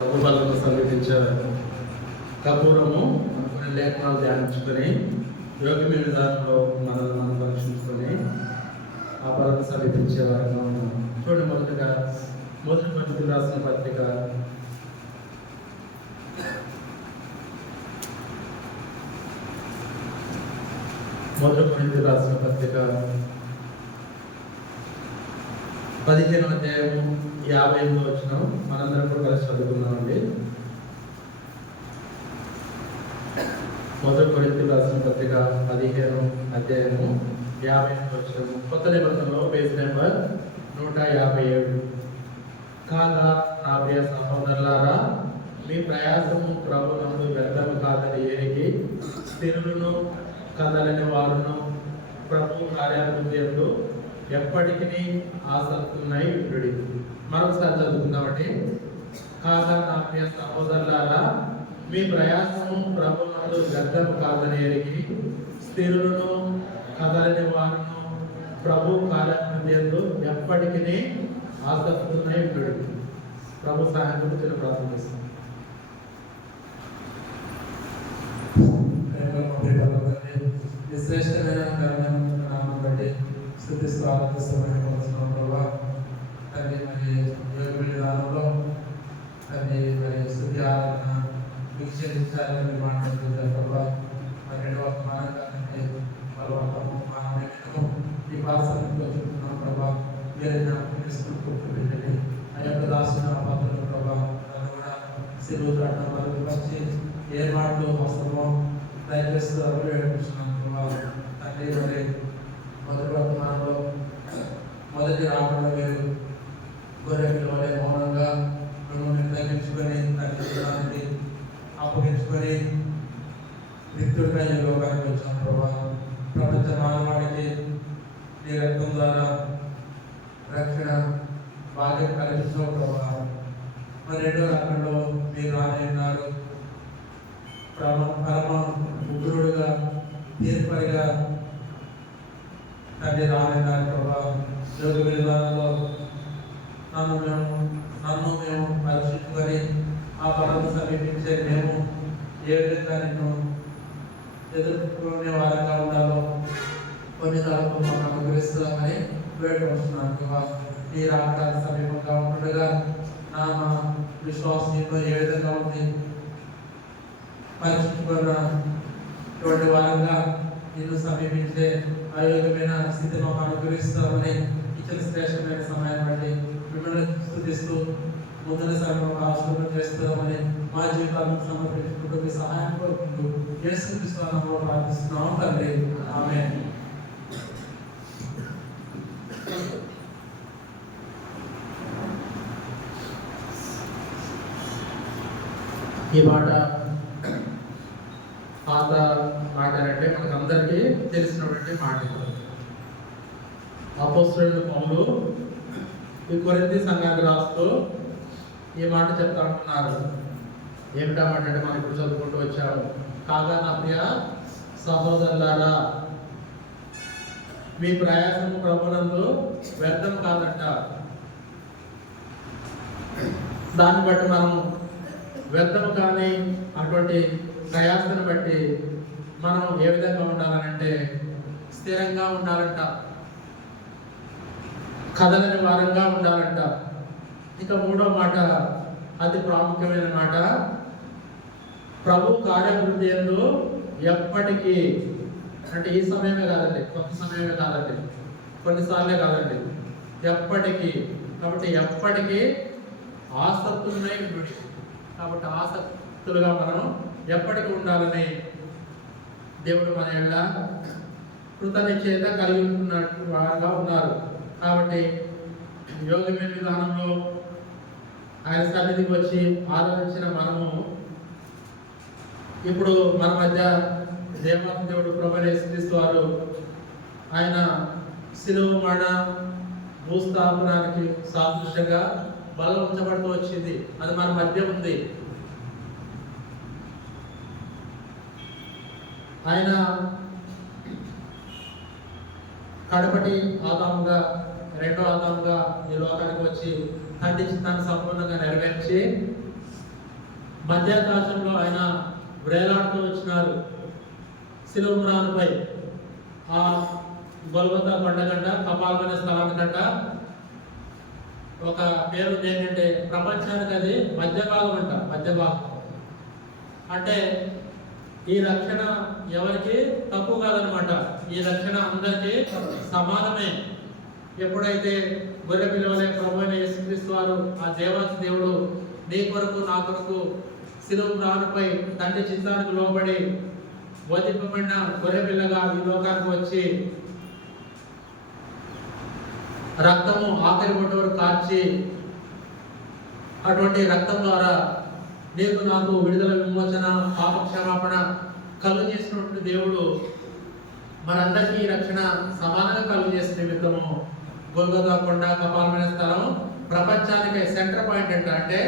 ప్రభుత్వాలను సమీపించారు. కపూరము కొన్ని లేఖనాలు ధ్యానించుకొని యోగ్యమైన విధానంలో మనల్ని మనం పరీక్షించుకొని ఆ పదవి సమీపించే వారిగా ఉన్నాం. చూడండి, మొదటి కొరింథీయులకు రాసిన పత్రిక 15వ అధ్యాయము 58వ వచనం మనందరం కూడా కలిసి చదువుకున్నామండి. 1 కొరింథీయులకు రాసిన పత్రిక 15వ అధ్యాయము 58వ వచనం, కొత్త నిబంధనలో పేజ్ నెంబర్ 157. కాగా నా ప్రియ సహోదరులారా, మీ ప్రయాసము ప్రభువునందు వ్యర్థము కాదని ఎరిగి స్థిరులను కదలని వారును ప్రభు కార్యాభివృద్ధియందు ఎప్పటికీ ఆసక్తున్నై ఉండుడి. మరొకసారి చదువుకుందామండి. కాగా నా ప్రియ సహోదరులారా, మీ ప్రయాసము ప్రభువునందు వ్యర్థము కాదని ఎరిగి స్థిరులను కదలని వారును ప్రభు కార్యాభివృద్ధియందు ఎప్పటికీ ఆసక్తున్నై ఉండుడి. ప్రభు సహాయం గురించి ప్రార్థిస్తాం. శ్రేష్టమైన నామం బట్టి స్తుతిస్తూ ఆరాధిస్తున్నాం ప్రభా. తండ్రి, మరి యోగ విధానంలో తండ్రి మరి స్తుతి ఆరాధన మీకు చెల్లించాలని మాట్లాడుతుంటారు ప్రభా. మరి రెండవ మానంగా తండ్రి బలవంతము మానవము ఈ భాషలో చెప్తున్నాం ప్రభా. మీరే జ్ఞాపకం పెట్టండి. ఆ యొక్క దాసిన పాత్రలు ప్రభా కూడా సిలువ చాటున వరకు వచ్చి ఏ మాటలు అవసరమో దయచేస్తూ అభివేడుకుంటున్నాం ప్రభా. తండ్రి, మరి మొదటి వర్తమానంలో మొదటి రావడంలో మీరు గొర్రె పిల్లవలే మౌనంగా మిమ్మల్ని తగ్గించుకొని తండ్రి అప్పగించుకొని మృత్యుడిగా ఈ లోకానికి వచ్చాం ప్రభా. ప్రపంచ మానవాడికి నీ రక్తం ద్వారా రక్షణ భాగ్యం కలిగించావు ప్రభా. మరి రెండో రకంలో మీరు రానున్నారు. పరమ ఉగ్రుడుగా తీర్పరిగా తండ్రి రానున్నారు ప్రభా. యోగ విధానంలో నన్ను మేము పరీక్షించుకొని ఆ పదవి సమీపించే మేము ఏ విధంగా నిన్ను ఎదుర్కొనే వారంగా ఉండాలో కొన్ని తరపు మాకు అనుగ్రహిస్తామని వేడుకొస్తున్నాను ప్రభా. ఈ రాక సమీపంగా ఉంటుండగా నా విశ్వాసంలో ఏ విధంగా ఉంది పరీక్షించుకున్నటువంటి వారంగా నిన్ను సమీపించే ఆయోగ్యమైన స్థితి మాకు అనుగ్రహిస్తామని ఇచ్చిన శ్రేష్టమైన సమయాన్ని బట్టి మిమ్మల్ని స్తుతిస్తూ ముందున సమయం ఆశీర్వాదం చేస్తామని మా జీవితాలను సమర్పించుకుంటూ మీ సహాయం కోరుకుంటూ యేసుక్రీస్తు నామములో ప్రార్థిస్తున్నాము తండ్రి, ఆమేన్. ఈ మాట పాత మాట అంటే మనకు అందరికీ తెలిసినటువంటి మాట. అపోస్తలుడైన పౌలు ఈ కొరింథీ సంఘానికి రాస్తూ ఈ మాట చెప్తా ఉంటున్నారు. ఏమిటా మాట అంటే మనం ఇప్పుడు చదువుకుంటూ వచ్చాము. కాగా నా ప్రియ సహోదరులారా, మీ ప్రయాసము ప్రభునందు వ్యర్థం కాదంట. దాన్ని బట్టి మనం వ్యర్థం కానీ అటువంటి ప్రయాసను బట్టి మనం ఏ విధంగా ఉండాలనంటే స్థిరంగా ఉండాలంట, కదలని వారంగా ఉండాలంట. ఇక మూడో మాట, అతి ప్రాముఖ్యమైన మాట, ప్రభు కార్యాభివృద్ధి యందు ఎప్పటికీ, అంటే ఈ సమయమే కాదండి, కొత్త సమయమే కాదండి, కొన్నిసార్లే కాదండి, ఎప్పటికీ. కాబట్టి ఎప్పటికీ ఆసక్తులున్నాయి ఉండు. కాబట్టి ఆసక్తులుగా మనం ఎప్పటికీ ఉండాలని దేవుడు మన యొక్క కృతనిశ్చయత కలిగి ఉన్నట్టు వారుగా ఉన్నారు. కాబట్టి యోగమైన విధానంలో ఆయన సన్నిధికి వచ్చి ఆరాధించిన మనము ఇప్పుడు మన మధ్య దేవుడు ప్రభువైన యేసుక్రీస్తు వారు ఆయన శిలువ మరణ భూస్థాపనానికి సాదృశ్యంగా బలం ఉంచబడుతూ వచ్చింది. అది మన మధ్య ఉంది. ఆయన కడపటి ఆదాముగా, రెండో ఆదాముగా ఈ లోకానికి వచ్చి తండ్రి చిత్తాన్ని సంపూర్ణంగా నెరవేర్చి మధ్యాకాశంలో ఆయన వేలాడుతూ వచ్చినారు. శిలువ మ్రానుపై ఆ గొల్గొతా కొండగంట కపాలమైన స్థలానికంట ఒక పేరు ఏంటంటే ప్రపంచానికి అది మధ్య భాగం అంట. మధ్య భాగం అంటే ఈ రక్షణ ఎవరికి తక్కువ కాదనమాట. ఈ రక్షణ అందరికీ సమానమే. ఎప్పుడైతే గొర్రె పిల్లవలే ప్రభు అయిన యేసుక్రీస్తు వారు ఆ దేవాతి దేవుడు నీ కొరకు నా కొరకు శిలువ మ్రానుపై తండ్రి చిత్తానికి లోబడి వధింపబడిన గొర్రె పిల్లగా ఈ లోకానికి వచ్చి రక్తము ఆఖరి బొట్టు వరకు కార్చి అటువంటి రక్తం ద్వారా నీకు నాకు విడుదల విమోచన పాప క్షమాపణ కలుగు చేసినటువంటి దేవుడు మనందరికీ రక్షణ సమానంగా కలుగు చేసిన నిమిత్తము గొల్గొతా కొండ కపాలమైన స్థలం ప్రపంచానికి సెంటర్ పాయింట్ అంట. అంటే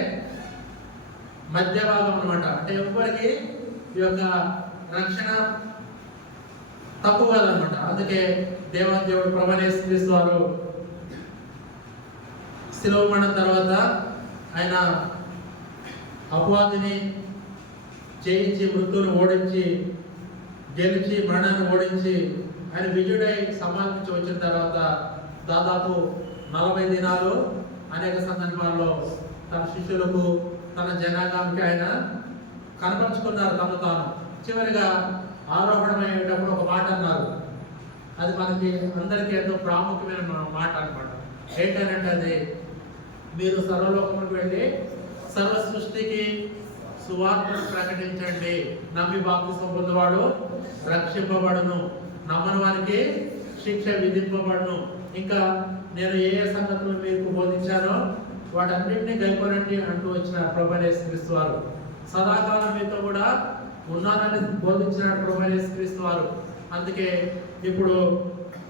మధ్య భాగం అనమాట. అంటే ఎవ్వరికి ఈ యొక్క రక్షణ తక్కువ కాదనమాట. అందుకే దేవుడు ప్రభువైన యేసుక్రీస్తు వారు శిలువ మరణం తర్వాత ఆయన అపవాదిని జయించి మృత్యువును ఓడించి గెలిచి మరణాన్ని ఓడించి ఆయన విజయుడై సమాధించి వచ్చిన తర్వాత దాదాపు 40 దినాలు అనేక సందర్భాల్లో తన శిష్యులకు తన జనాంగానికి ఆయన కనపరుచుకున్నారు తను తాను. చివరిగా ఆరోహణమయ్యేటప్పుడు ఒక మాట అన్నారు. అది మనకి అందరికీ ఎంతో ప్రాముఖ్యమైన మాట అనమాట. ఏంటంటే అది మీరు సర్వలోకములకు వెళ్ళి సర్వ సృష్టికి సువార్తను ప్రకటించండి. నమ్మి బాప్తిస్మం పొందువాడు రక్షింపబడును, నమ్మని వారికి శిక్ష విధింపబడును. ఇంకా నేను ఏ ఏ సంగతులు మీకు బోధించానో వాటన్నింటినీ గైకొనండి అంటూ వచ్చిన ప్రభువైన యేసుక్రీస్తు వారు. సదాకాలం మీతో కూడా ఉన్నానని బోధించినాడు ప్రభువైన యేసుక్రీస్తు వారు. అందుకే ఇప్పుడు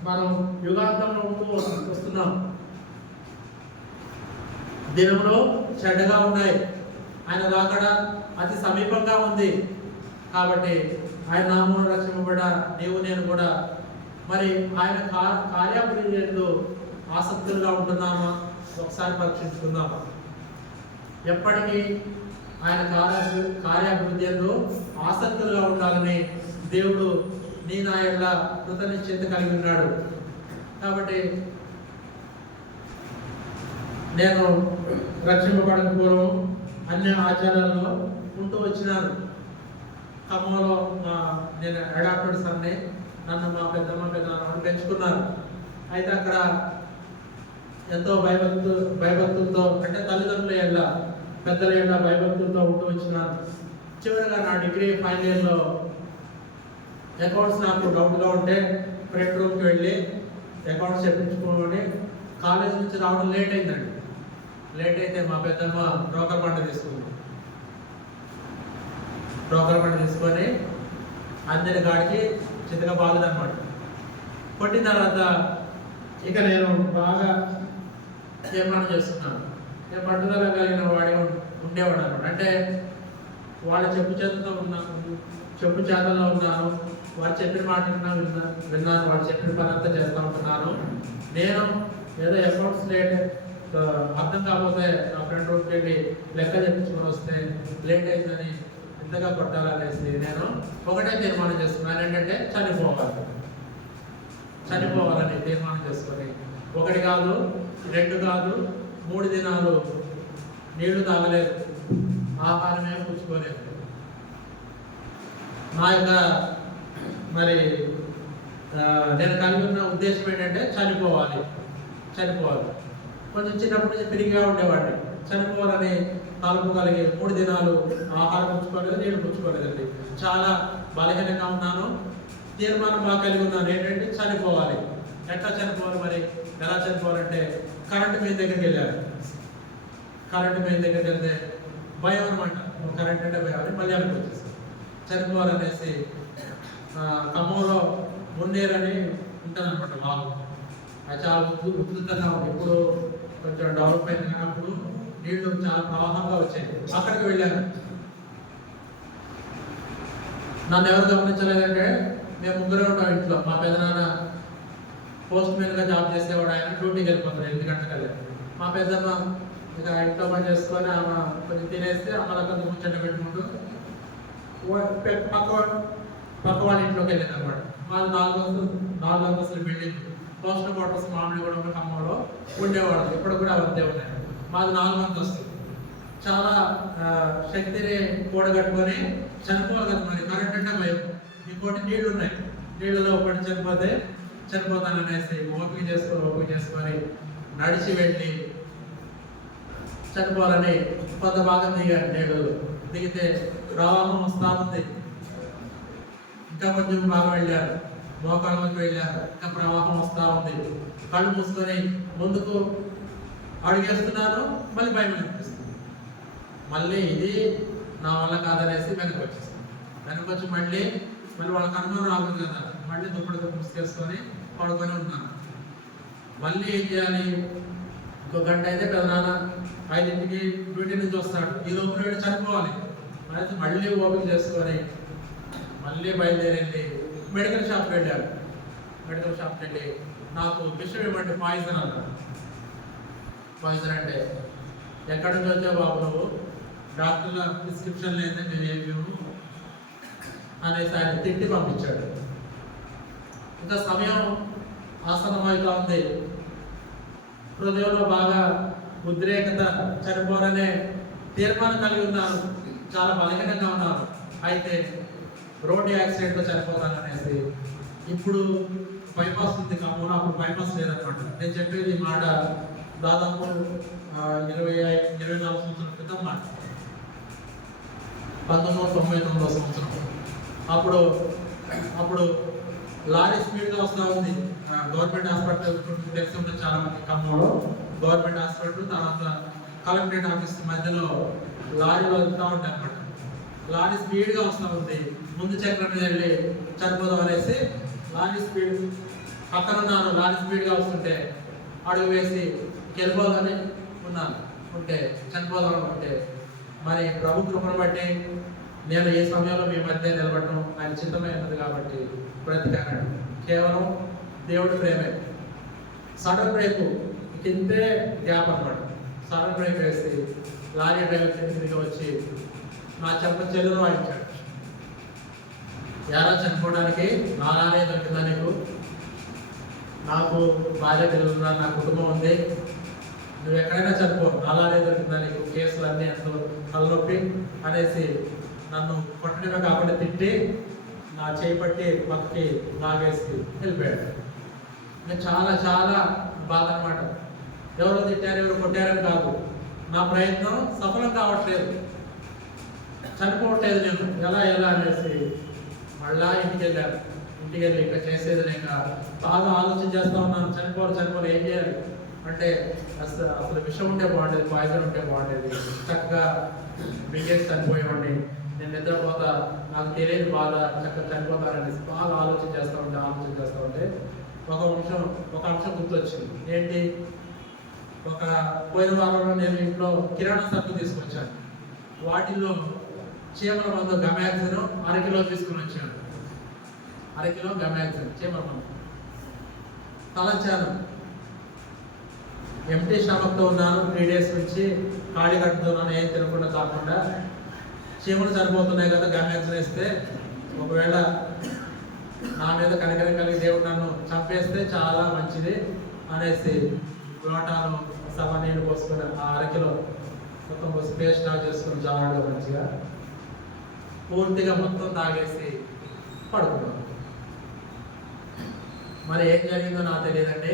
మనం యుగాంతంలో ఉంటూ వస్తున్నాం. దినములు చెడ్డగా ఉన్నాయి. ఆయన రాకడ అతి సమీపంగా ఉంది. కాబట్టి ఆయన నామమున రక్షింపబడ నీవు నేను కూడా మరి ఆయన కార్యాభివృద్ధి ఎందు ఆసక్తులుగా ఉంటున్నామా ఒకసారి పరీక్షించుకుందామా. ఎప్పటికీ ఆయన కార్యాభివృద్ధి ఎందు ఆసక్తులుగా ఉండాలని దేవుడు నీ నా యొక్క కృతనిశ్చయత కలిగి ఉన్నాడు. కాబట్టి నేను రక్షింపబడక పూర్వం అన్ని ఆచారాల్లో ఉంటూ వచ్చినాను. ఖమ్మంలో నేను అడాప్టెడ్ సన్ని, నన్ను మా పెద్దనాన్న పెంచుకున్నారు. అయితే అక్కడ ఎంతో భయభక్తులతో అంటే తల్లిదండ్రుల ఎల్ల పెద్దల ఎల్ల భయభక్తులతో ఉంటూ వచ్చినాను. చివరిగా నా డిగ్రీ ఫైనల్ ఇయర్లో అకౌంట్స్ నాకు డౌట్గా ఉంటే ఫ్రెండ్ రూమ్కి వెళ్ళి అకౌంట్స్ చెప్పించుకోని కాలేజ్ నుంచి రావడం లేట్ అయిందండి. లేట్ అయితే మా పెద్దమ్మ బ్రోకర్ పంట తీసుకుంది. బ్రోకర్ పంట తీసుకొని అందరి కాడికి చిత్తగా బాగుందన్నమాట. కొట్టిన తర్వాత ఇక నేను బాగా తీర్మానం చేస్తున్నాను. నేను పట్టుదల కలిగిన వాడి ఉండేవాడు అనమాట. అంటే వాళ్ళ చెప్పు చేతల్లో ఉన్నాను. వాళ్ళు చెప్పిన మాట విన్నాను. వాళ్ళు చెప్పిన పని అంతా చేస్తూ ఉంటున్నాను. నేను ఏదో అకౌంట్స్ లేట్ అర్థం కాకపోతే నా ఫ్రెండ్ రూమ్కి వెళ్ళి లెక్క చెప్పించుకొని వస్తే లేట్ అయిందని ఇంతగా కొట్టాలనేసి నేను ఒకటే తీర్మానం చేస్తున్నాను. ఏంటంటే చనిపోవాలని తీర్మానం చేసుకొని 1 కాదు 2 కాదు 3 దినాలు నీళ్లు తాగలేదు, ఆహారమే పుచ్చుకోలేదు. నా యొక్క మరి నేను కలిగి ఉన్న ఉద్దేశం ఏంటంటే చనిపోవాలి. కొంచెం చిన్నప్పటి నుంచి తిరిగిగా ఉండేవాడిని. చనిపోవాలని తలుపు కలిగి 3 దినాలు ఆహారం పుచ్చుకోలేదు, నీళ్ళు పుచ్చుకోలేదండి. చాలా బలహీనంగా ఉన్నాను. తీర్మానం బాగా కలిగి ఉన్నాను. ఏంటంటే చనిపోవాలి. ఎట్లా చనిపోవాలి, మరి ఎలా చనిపోవాలంటే కరెంటు మీద దగ్గరికి వెళ్ళాను. కరెంటు మీద దగ్గరికి వెళ్తే భయం అనమాట. కరెంట్ అంటే భయం అని మళ్ళీ అక్కడికి వచ్చేసాను. చనిపోవాలనేసి ఖమ్మంలో మున్నేరని ఉంటానన్నమాట. బాగు అది చాలా ఉధృతంగా ఉంది. ఇప్పుడు కొంచెం డెవలప్ అయింది కానీ అప్పుడు నీళ్లు చాలా ప్రవాహంగా వచ్చాయి. అక్కడికి వెళ్ళాను. నన్ను ఎవరు గమనించలేదంటే మేము ముగ్గురే ఉంటాం ఇంట్లో. మా పెదనాన్న పోస్ట్ మ్యాన్గా జాబ్ చేసేవాడు. ఆయన డ్యూటీకి వెళ్ళిపోతాడు 8 గంటలకు. మా పెద్దమ్మ ఇక ఇంట్లో పని చేసుకొని ఆమె కొంచెం తినేస్తే అమ్మల కొంచెం ముచ్చట పెట్టుకుంటూ పక్క వాళ్ళ ఇంట్లోకి వెళ్ళింది అనమాట. వాళ్ళు 4 అంతస్తుల బిల్డింగ్, పోస్టల్ క్వార్టర్స్ మామిడి కూడా ఒక ఖమ్మంలో ఉండేవాళ్ళు, ఇప్పుడు కూడా అంతే ఉన్నాయి. మాది 4 అంతస్తులు. చాలా శక్తిని కూడగట్టుకొని చనిపోవాలి కదా, మరి కరెంట్ అంటే భయం. ఇంకోటి నీళ్లు ఉన్నాయి, నీళ్ళలో ఒకటి చనిపోతాననేసి ఓపిక చేసుకొని నడిచి వెళ్ళి చనిపోవాలని కొంత భాగం దిగారు. నీళ్ళు దిగితే ప్రవాహం వస్తూ ఉంది. ఇంకా కొంచెం బాగా వెళ్ళారు, మోకాళ్ళకి వెళ్ళారు, ఇంకా ప్రవాహం వస్తూ ఉంది. కళ్ళు మూసుకొని ముందుకు అడిగేస్తున్నాను, మళ్ళీ భయం అనిపిస్తుంది. మళ్ళీ ఇది నా వల్ల కాదనేసి వెనక్కి వచ్చి మళ్ళీ వాళ్ళకి అనుమానం రాలేదు కదా, మళ్ళీ దుప్పటి ముసుకేసుకొని పడుకొని ఉన్నాను. మళ్ళీ ఏం చేయాలి? ఇంకో గంట అయితే పెదనాన్న 5ంటికి డ్యూటీ నుంచి వస్తాడు, ఈ లోపల వీడు చనిపోవాలి. అయితే మళ్ళీ ఓపిక చేసుకొని మళ్ళీ బయలుదేరి మెడికల్ షాప్కి వెళ్ళాడు. మెడికల్ షాప్కి వెళ్ళి నాకు విషయం ఇవ్వండి, పాయిజన్ అన్నాడు. పాయిజన్ అంటే ఎక్కడి నుంచి వచ్చావు బాబు నువ్వు, డాక్టర్ల ప్రిస్క్రిప్షన్ లేదే మేము అనేసి ఆయన తిట్టి పంపించాడు. ఇంకా సమయం ఆసన్నమైగా ఉంది. హృదయంలో బాగా ఉద్రేకత, చనిపోరనే తీర్మానం కలిగి ఉన్నారు, చాలా బలహీనంగా ఉన్నారు. అయితే రోడ్డు యాక్సిడెంట్లో చనిపోతాననేసి, ఇప్పుడు బైపాస్ ఉంది ఖమ్మంలో, అప్పుడు బైపాస్ లేదనమాట. నేను చెప్పేది ఈ మాట దాదాపు 24 సంవత్సరాల క్రితం మాట, 1999 సంవత్సరం. అప్పుడు లారీ స్పీడ్గా వస్తూ ఉంది. గవర్నమెంట్ హాస్పిటల్ తెలిసి ఉంటుంది చాలా మంది ఖమ్మంలో. గవర్నమెంట్ హాస్పిటల్ తర్వాత కలెక్టరేట్ ఆఫీస్ మధ్యలో లారీలు వెళ్తూ ఉంటాయి అనమాట. లారీ స్పీడ్గా వస్తూ ఉంది. ముందు చక్రం మీద వెళ్ళి చనిపోదాం అనేసి లారీ స్పీడ్ పక్కన ఉన్నాను. లారీ స్పీడ్గా వస్తుంటే అడుగు వేసి వెళ్ళిపోదామని చనిపోదాం అనుకుంటే, మరి ప్రభు కృపను బట్టి నేను ఏ సమయంలో మీ మధ్య నిలబడటం ఆయన చిత్తమైనది కాబట్టి బ్రతికాను. కేవలం దేవుడి ప్రేమే. సడన్ బ్రేక్ కిందే గ్యాప్ అనమాట. సడన్ బ్రేక్ వేసి లారీ డ్రైవర్ తిరిగి వచ్చి నా చెల్లెలు వాయించాడు. ఎలా చనిపోవడానికి నా లారీ దొరికిందా నీకు? నాకు భార్య పిల్లలు ఉన్నారు, నా కుటుంబం ఉంది, నువ్వు ఎక్కడైనా చనిపో, నా లారీ దొరికిందా నీకు? కేసులన్నీ ఎంతో తలనొప్పి అనేసి నన్ను కొట్టడమే కాకుండా తిట్టి నా చేయి పట్టి పక్కకి లాగేసి వెళ్ళిపోయాడు. నేను చాలా బాధ అనమాట. ఎవరో తిట్టారు, ఎవరు కొట్టారని కాదు, నా ప్రయత్నం సఫలం కావట్లేదు, చనిపోవట్లేదు నేను, ఎలా అనేసి మళ్ళా ఇంటికి వెళ్ళాను. ఇంటికి వెళ్ళి ఇంకా చేసేది లేక బాగా ఆలోచన చేస్తూ ఉన్నాను. చనిపోవాలి ఏం చేయాలి అంటే, అసలు విషం ఉంటే బాగుండేది, పాయిజన్ ఉంటే బాగుండేది, చక్కగా బిగేసి చనిపోయేవాడిని, నేను నిద్రపోతా, నాకు తెలియని బాధ, చక్కగా చనిపోతాననేసి బాగా ఆలోచన చేస్తూ ఉంటే ఒక అంశం గుర్తొచ్చింది. ఏంటి? పోయిన వారంలో నేను ఇంట్లో కిరాణా సరుకు తీసుకొచ్చాను. వాటిల్లో చీమల మందు గమాక్సిన్ 1/2 కిలో తీసుకుని వచ్చాను. 1/2 కిలో గమాక్సిన్ చీమల మందు తలంచాను. ఎంటీ స్టమక్తో ఉన్నాను. 3 డేస్ నుంచి ఖాళీ కట్టుతున్నాను, ఏం తినకుండా కాకుండా. చీమలు చనిపోతున్నాయి కదా, గమాక్సిన్ వేస్తే ఒకవేళ నా మీద కనికరం కలిగి దేవుడు నన్ను చంపేస్తే చాలా మంచిది అనేసి లోటాను సభ నీళ్ళు పోసుకొని 1/2 కిలో మొత్తం పోసి పేస్ట్ చేసుకుని జారుగా మంచిగా పూర్తిగా మొత్తం తాగేసి పడుకున్నాను. మరి ఏం జరిగిందో నాకు తెలియదండి.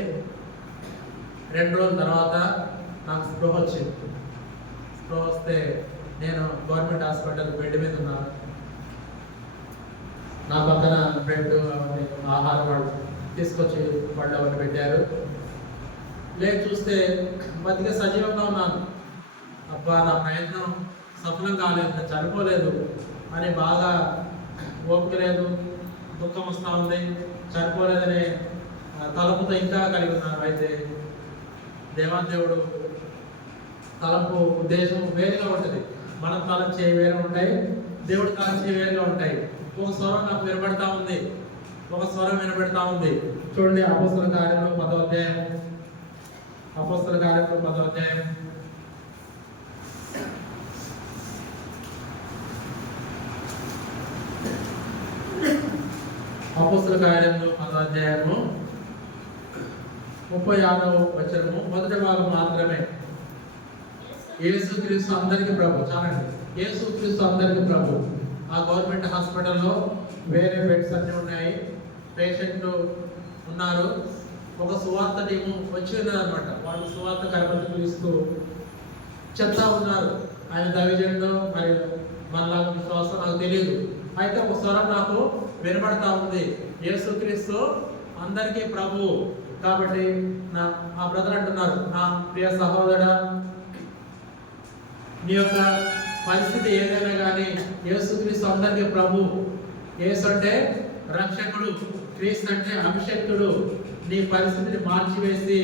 2 రోజుల తర్వాత నాకు స్పృహ వచ్చింది. స్పృహ వస్తే నేను గవర్నమెంట్ హాస్పిటల్ బెడ్ మీద ఉన్నాను. నా పక్కన బ్రెడ్ ఆహారం వాళ్ళు తీసుకొచ్చి వాళ్ళు అవన్నీ పెట్టారు. లేదు చూస్తే బతికే సజీవంగా ఉన్నాను. అబ్బా, నా ప్రయత్నం సఫలం కాలేదు, నేను చనిపోలేదు అని బాగా ఓపిక లేదు, దుఃఖం వస్తూ ఉంది. చనిపోలేదనే తలపుతో ఇంకా కలిగి ఉన్నారు. అయితే దేవాదేవుడు తలంపు ఉద్దేశం వేరుగా ఉంటుంది. మనం తలంచే వేరే ఉంటాయి, దేవుడు తలంచే వేరుగా ఉంటాయి. ఒక స్వరం నాకు వినబడతా ఉంది, చూడండి. అపోస్తల కార్యంలో 10వ అధ్యాయం అపోస్తల కార్యము 10వ అధ్యాయము 36వ వచనము మొదటి భాగం మాత్రమే. యేసుక్రీస్తు అందరికీ ప్రభు. చాలండి. యేసుక్రీస్తు అందరికీ ప్రభు. ఆ గవర్నమెంట్ హాస్పిటల్లో వేరే బెడ్స్ అన్నీ ఉన్నాయి, పేషెంట్లు ఉన్నారు. ఒక సువార్త టీము వచ్చి ఉన్నారనమాట. వాళ్ళు సువార్త కరపత్రికలు ఇస్తూ చెప్తా ఉన్నారు. ఆయన దైవజనుడు మరి మనలాగా విశ్వాసం నాకు తెలియదు. అయితే ఒక స్వరం నాకు వినబడతా ఉంది, యేసుక్రీస్తు అందరికీ ప్రభు. కాబట్టి ఆ బ్రదర్ అంటున్నారు, నా ప్రియ సహోదరా, నీ యొక్క పరిస్థితి ఏదైనా కానీ యేసుక్రీస్తు అందరికీ ప్రభు. యేసు అంటే రక్షకుడు, క్రీస్తు అంటే అభిషేక్తుడు. నీ పరిస్థితిని మార్చివేసి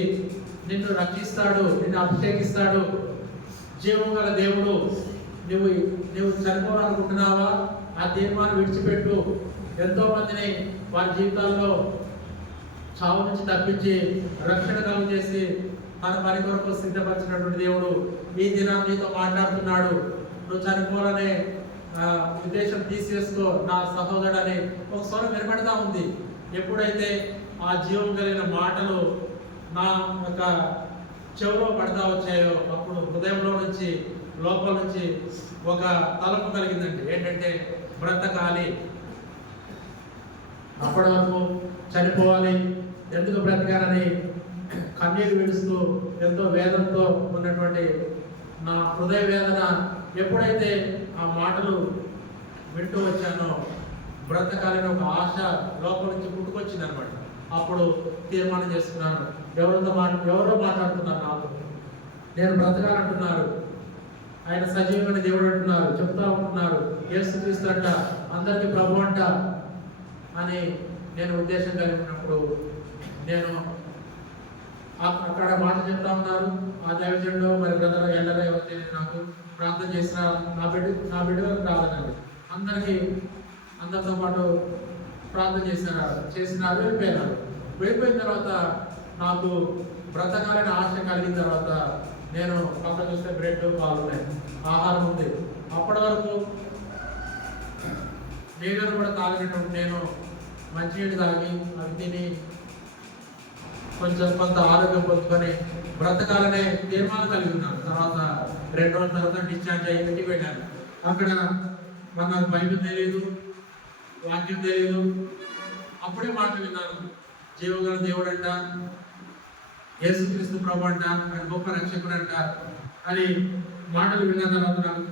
నిన్ను రక్షిస్తాడు, నిన్ను అభిషేకిస్తాడు. జీవం గల దేవుడు. నువ్వు చనిపోవాలనుకుంటున్నావా? ఆ తీర్మానం విడిచిపెట్టు. ఎంతో మందిని వారి జీవితాల్లో చావు నుంచి తప్పించి రక్షణ కలుగు చేసి తన పని కొరకు సిద్ధపరిచినటువంటి దేవుడు ఈ దినాన్ని నీతో మాట్లాడుతున్నాడు. నువ్వు చనిపోవాలనే ఉద్దేశం తీసేసుకో నా సహోదరుడని ఒక స్వరం వినపడతా ఉంది. ఎప్పుడైతే ఆ జీవం కలిగిన మాటలు నా యొక్క చెవులో పడతా వచ్చాయో అప్పుడు హృదయంలో నుంచి లోపల నుంచి ఒక తలపు కలిగిందండి. ఏంటంటే బ్రతకాలి, అప్పటి వరకు చనిపోవాలి, ఎందుకు బ్రతకాలని కన్నీరు విడుస్తూ ఎంతో వేదనతో ఉన్నటువంటి నా హృదయ వేదన ఎప్పుడైతే ఆ మాటలు వింటూ వచ్చానో బ్రతకాలని ఒక ఆశ లోపల నుంచి పుట్టుకొచ్చింది అనమాట. అప్పుడు తీర్మానం చేసుకున్నాను, ఎవరో మాట్లాడుతున్నారు నాతో, నేను బ్రతకాలంటున్నారు, ఆయన సజీవమైన దేవుడు అంటున్నారు, చెప్తా ఉంటున్నారు, యేసుక్రీస్తు అంట అందరికీ ప్రభు అంట అని నేను ఉద్దేశం కలిగినప్పుడు నేను అక్కడ మాట చెప్తా ఉన్నారు. ఆ దైవజనుడు మరి బ్రదర్ ఎండలో ఎవరైతే నాకు ప్రార్థన చేసిన నా బిడ్డ రాదనండి. అందరితో పాటు ప్రార్థన చేసినారు వెళ్ళిపోయిన తర్వాత నాకు బ్రతకాలని ఆశ కలిగిన తర్వాత నేను పక్కన చూస్తే బ్రెడ్ పాలు ఉన్నాయి, ఆహారం ఉంది. అప్పటి వరకు నీళ్ళను కూడా తాగినటువంటి నేను మంచినీళ్ళు తాగి అవి తిని కొంత ఆరోగ్యం పొందుకొని బ్రతకాలనే తీర్మానం కలిగి ఉన్నాను. తర్వాత 2 రోజుల తర్వాత డిశ్చార్జ్ అయ్యి ఇంటికి వెళ్ళాను. అక్కడ నాకు బైబిల్ తెలియదు, వాక్యం తెలియదు. అప్పుడే మాట విన్నాను, జీవగల దేవుడు అంట, యేసుక్రీస్తు ప్రభు అంట, ఆయన గొప్ప రక్షకుడు అంట అని మాటలు విన్న తర్వాత నాకు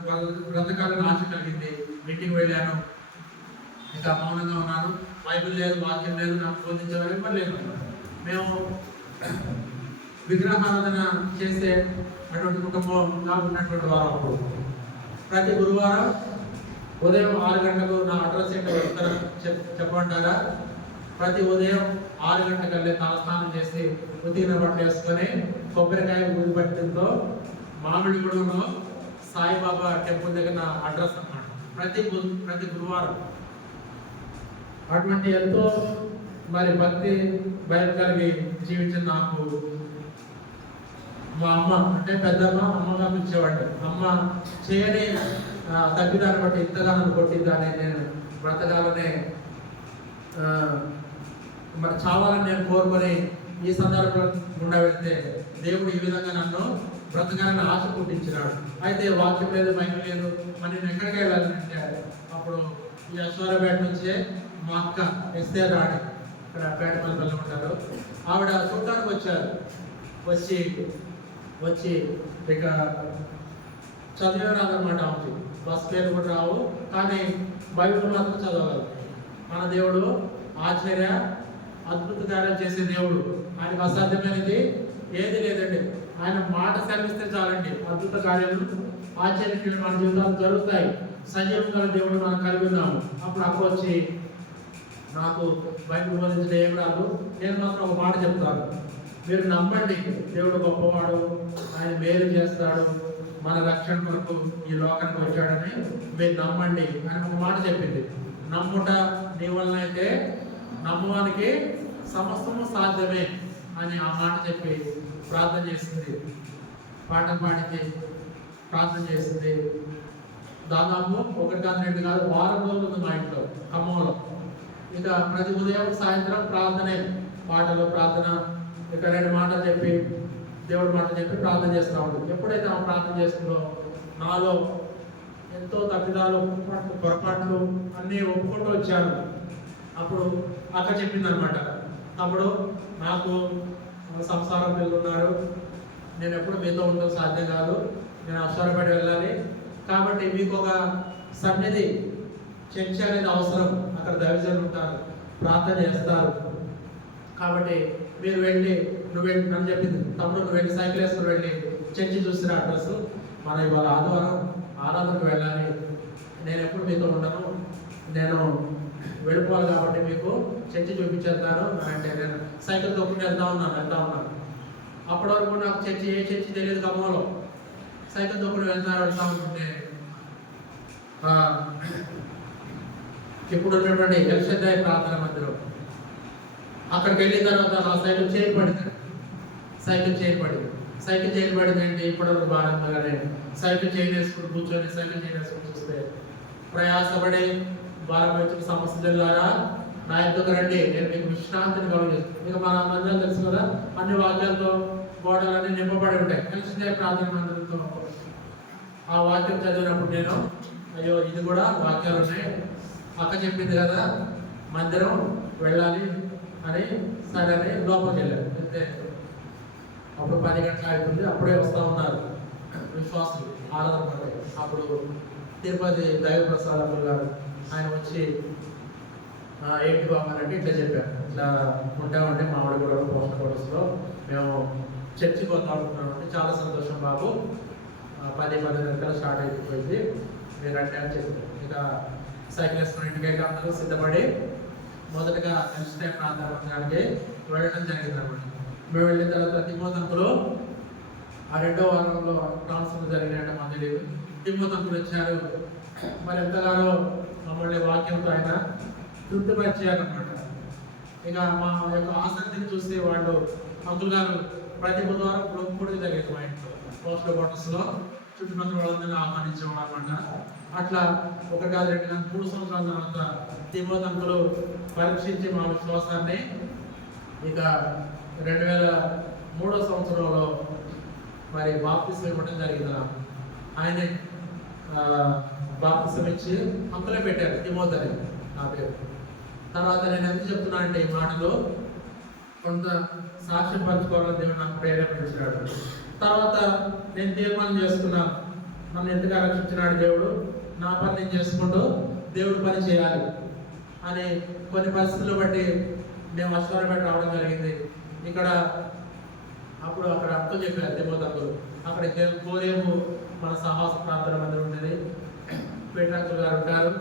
బ్రతకాలని ఆశ కలిగింది. ఇంటికి వెళ్ళాను, ఇంకా మౌనంగా ఉన్నాను. బైబిల్ లేదు, వాక్యం లేదు, నాకు బోధించేవారు ఎవరు లేదు. మేము విగ్రహారాధన చేసే అటువంటి కుటుంబంగా ఉన్నటువంటి వారు. అప్పుడు ప్రతి గురువారం ఉదయం 6 గంటలకు నా అడ్రస్ ఏంటో చెప్పమంటారా? ప్రతి ఉదయం 6 గంటలకల్లే తలస్నానం చేసి ఉతికిన బట్టలు వేసుకొని కొబ్బరికాయ ఊదిపట్టడంతో మామిడిగూడలో సాయిబాబా టెంపుల్ దగ్గర నా అడ్రస్ అన్నమాట. ప్రతి గురువారం అటువంటి ఎంతో మరి భక్తి భయం కలిగి జీవించిన నాకు మా అమ్మ అంటే పెద్దమ్మ అమ్మగా పిలిచేవాడు. అమ్మ చేయని తగ్గిదాన్ని బట్టి ఇంతగా నన్ను కొట్టిద్దాన్ని నేను బ్రతకాలనే మరి చావాలని నేను కోరుకొని ఈ సందర్భం గుండా వెళ్తే దేవుడు ఈ విధంగా నన్ను బ్రతకాలని ఆశ పుట్టించినాడు. అయితే వాక్యం లేదు, మైకి లేదు, మరి నేను ఎక్కడికి వెళ్ళాలంటే అప్పుడు ఈ అశ్వారపేట నుంచే మా అక్క ఎస్తే రాణి ఇక్కడ పేటపల్లిలో ఉంటారు, ఆవిడ చూడటానికి వచ్చారు. వచ్చి ఇక చదివే రాదనమాట. ఆమెకి బస్ పేరు కూడా రావు, కానీ బైబిల్ మాత్రం చదవగలరు. మన దేవుడు ఆశ్చర్య అద్భుత కార్యాలు చేసే దేవుడు. ఆయనకు అసాధ్యమైనది ఏది లేదండి. ఆయన మాట సెలవిస్తే చాలండి, అద్భుత కార్యాలు ఆశ్చర్యకరమైన మన జీవితాలు జరుగుతాయి. సజీవంగా దేవుడు మనం కలిగి ఉన్నాము. అప్పుడు అక్క వచ్చి నాకు బైబిల్ బోధించడం ఏం రాదు, నేను మాత్రం ఒక మాట చెప్తాను, మీరు నమ్మండి, దేవుడు గొప్పవాడు, ఆయన మేలు చేస్తాడు, మన రక్షణ కొరకు ఈ లోకానికి వచ్చాడని మీరు నమ్మండి అని ఒక మాట చెప్పింది. నమ్ముట నీ వలన అయితే నమ్మవానికి సమస్తము సాధ్యమే అని ఆ మాట చెప్పి ప్రార్థన చేసింది, పాటలు పాడింది, ప్రార్థన చేసింది. దాదాపు 1 కాదు 2 కాదు వారం రోజులు ఉంది మా ఇంట్లో ఖమ్మంలో. ఇక ప్రతి ఉదయం సాయంత్రం ప్రార్థనే, పాటలు ప్రార్థన, ఇక 2 మాటలు చెప్పి దేవుడి మాట చెప్పి ప్రార్థన చేస్తూ ఉంటుంది. ఎప్పుడైతే ఆమె ప్రార్థన చేస్తుందో నాలో ఎంతో తప్పిదాలు, పొరపాట్లు అన్నీ ఒప్పుకుంటూ వచ్చాను. అప్పుడు అక్క చెప్పిందనమాట, తమ్ముడు నాకు సంసారం పిల్లలు ఉన్నారు, నేను ఎప్పుడు మీతో ఉండడం సాధ్యం కాదు, నేను అవసరపడి వెళ్ళాలి, కాబట్టి మీకు ఒక సన్నిధి చర్చ అనేది అవసరం, అక్కడ దైవజనులు ఉంటారు, ప్రార్థన చేస్తారు, కాబట్టి మీరు వెళ్ళి నన్ను చెప్పింది, తమ్ముడు నువ్వు వెళ్ళి సైకిల్ వేసుకుని వెళ్ళి చర్చి చూసిన అడ్రస్, మనం ఇవాళ ఆదివారం ఆరాధనకు వెళ్ళాలి, నేను ఎప్పుడు మీతో ఉండను, నేను వెళ్ళిపోవాలి కాబట్టి మీకు చర్చి చూపించేస్తాను అంటే నేను సైకిల్ తొక్కుని వెళ్తా ఉన్నాను. అప్పటి వరకు నాకు ఏ చర్చి తెలియదు, ఖమ్మంలో సైకిల్ తొక్కుని వెళ్తా ఉంటుంటే ఇప్పుడు ఉన్నటువంటి ఎల్షదాయి ప్రార్థన మందిరం అక్కడికి వెళ్ళిన తర్వాత నా సైకిల్ చైన్ పడింది ఏంటి ఇప్పటివరకు బాగా సైకిల్ చైన్ వేసుకుని కూర్చొని సైకిల్ చైన్ వేసుకుని చూస్తే ప్రయాసపడి భారం వచ్చిన సమస్యల ద్వారా నా యొక్కకు రండి, నేను మీకు విశ్రాంతిని కలుగజేస్తాను. ఇక మన మందిరం తెలుసు కదా, అన్ని వాక్యాలతో గోడలన్నీ నింపబడి ఉంటాయి. ఎల్షదాయి ప్రార్థన మందిరంతో ఆ వాక్యం చదివినప్పుడు నేను అయ్యో ఇది కూడా వాక్యాలు ఉన్నాయి, అక్క చెప్పింది కదా మందిరం వెళ్ళాలి అని సరే అని లోపలికి వెళ్ళాను. అయితే అప్పుడు 10 గంటలు అయిపోయింది, అప్పుడే వస్తూ ఉన్నారు విశ్వాసులు ఆరాధన పడ్డాయి. అప్పుడు తిరుపతి దైవ ప్రసాదములు గారు ఆయన వచ్చి ఏంటి బాబు అంటే ఇట్లా చెప్పారు, ఇట్లా ఉంటామంటే మామిడిగూడ పోస్ట్ కోర్సులో మేము చర్చికి వద్దామనుకుంటున్నాం అంటే చాలా సంతోషం బాబు, 10 గంటలు స్టార్ట్ అయిపోయింది మీరు అంటే అని చెప్పారు. ఇక సైకిల్ వేసుకుని ఇంటికి వెళ్ళి అందరూ సిద్ధపడి మొదటగా ఎల్షదాయి ప్రార్థన మందిరానికి వెళ్ళడం జరిగింది అన్నమాట. మేము వెళ్ళిన తర్వాత తిమోతంకులు ఆ 2వ వారంలో ట్రాన్స్ఫర్ జరిగినట్టు మాకు తెలియదు. తిమోతంకులు వచ్చారు, మరి ఎంతగానో మమ్మల్ని వాక్యంతో ఆయన తృప్తిపరిచారనమాట. ఇక మా యొక్క ఆసక్తిని చూసి వాళ్ళు అంకుల్ గారు ప్రతి బుధవారం గ్రూప్ జరిగేది మా ఇంట్లో పోస్టల్ క్వార్టర్స్లో చుట్టుపక్కల వాళ్ళందరినీ ఆహ్వానించేవాడు అనమాట. అట్లా 1 కాదు 2 కాదు 3 సంవత్సరాల తర్వాత తిమోతంకులు పరీక్షించి మా విశ్వాసాన్ని ఇక 2003వ సంవత్సరంలో మరి బాప్తిసం ఇవ్వడం జరిగింది. ఆయన బాప్తిసం ఇచ్చి అంకులే పెట్టారు తిమోతిని నా పేరు. తర్వాత నేను ఎందుకు చెప్తున్నా అంటే ఈ మాటలు కొంత సాక్ష్యం పంచుకోవాలని దేవుడు నాకు ప్రేరేపించాడు. తర్వాత నేను తీర్మానం చేసుకున్నాను, నన్ను ఎంతగా రక్షించినాడు దేవుడు, నా పని నేను చేసుకుంటూ దేవుడు పని చేయాలి అని కొన్ని పరిస్థితులు బట్టి మేము అశ్వరపేట రావడం జరిగింది. ఇక్కడ అప్పుడు అక్కడ అక్క చెప్పారు తిమోతంకులు, అక్కడ కోరేము మన సాహస ప్రార్థన మందిరం ఉండేది, పేటంకులు గారు ఉంటారు,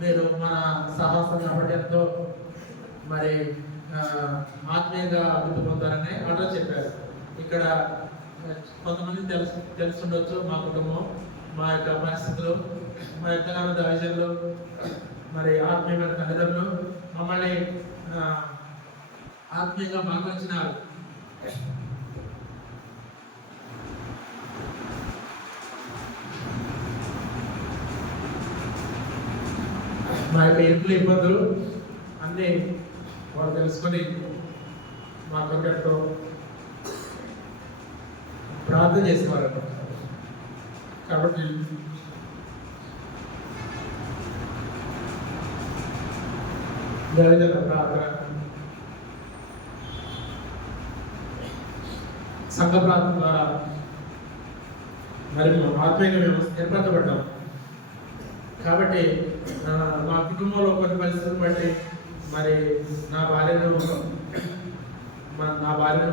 మీరు మన సాహసం కాబట్టి ఎంతో మరి ఆత్మీయంగా అభివృద్ధి పొందారని అడ్రస్ చెప్పారు. ఇక్కడ కొంతమంది తెలుసుండొచ్చు మా కుటుంబం, మా యొక్క పరిస్థితులు, మా ఎంతగానో దైవజనులు మరి ఆత్మీయమైన తల్లిదండ్రులు మమ్మల్ని ఆత్మీయంగా బలపరిచినారు. మా యొక్క ఇంట్లో ఇబ్బందులు అన్నీ వాళ్ళు తెలుసుకొని మా కొరకు ప్రార్థన చేసేవారు. కాబట్టి దైవజనుల ప్రార్థన, సంఘ ప్రార్థన ద్వారా మరి ఆత్మీయంగా మేము ఏర్పరచబడ్డాం. కాబట్టి మా కుటుంబంలో కొన్ని పరిస్థితులు బట్టి మరి నా భార్యను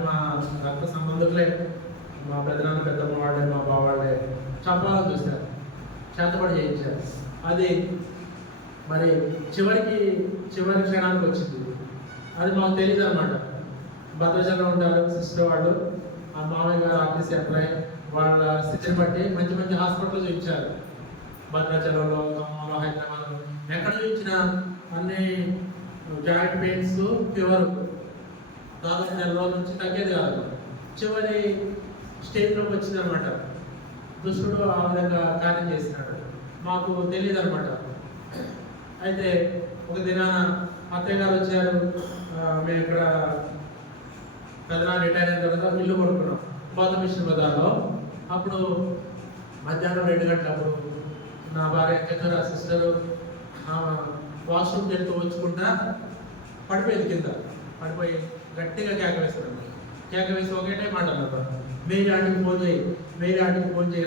మా రక్త సంబంధులే, మా పెద్దనాన్న పెద్దమ్మ వాళ్ళే, మా బావ వాళ్ళే చంపాలని చూశారు, చేతబడి చేయించారు. అది మరి చివరి క్షణానికి వచ్చింది. అది మాకు తెలియదు అనమాట. భద్రాచలంలో ఉంటారు సిస్టర్ వాళ్ళు, ఆ మామయ్య గారు ఆర్టీసీ అప్లై, వాళ్ళ స్థితిని బట్టి మంచి హాస్పిటల్ చూపించారు. భద్రాచలంలో, ఖమ్మంలో, హైదరాబాద్లో ఎక్కడ చూపించినా అన్ని జాయింట్ పెయిన్స్, ఫీవర్ దాదాపు 4 రోజుల నుంచి తగ్గేది కాదు. చివరి స్టేజ్లోకి వచ్చింది అనమాట. దుష్టుడు ఆ విధంగా కార్యం చేసినాడు. మాకు తెలియదు అనమాట. అయితే ఒక దినాన అత్తయ్య గారు వచ్చారు. మేము ఇక్కడ పెద్దనాన్న రిటైర్ అయిన తర్వాత ఇల్లు కొనుక్కున్నాం పాత మిషన్ బజార్లో. అప్పుడు మధ్యాహ్నం 2 గంటలప్పుడు నా భార్య చక్కర సిస్టరు వాష్రూమ్కి వెళ్తూ వచ్చుకుంటా పడిపోయింది. కింద పడిపోయి గట్టిగా కేక వేస్తున్నాను. కేక వేసి ఒకటే మాట అన్నారు, మేరీ ఆంటీకి ఫోన్ చేయి, మేరీ ఆంటీకి ఫోన్ చేయి,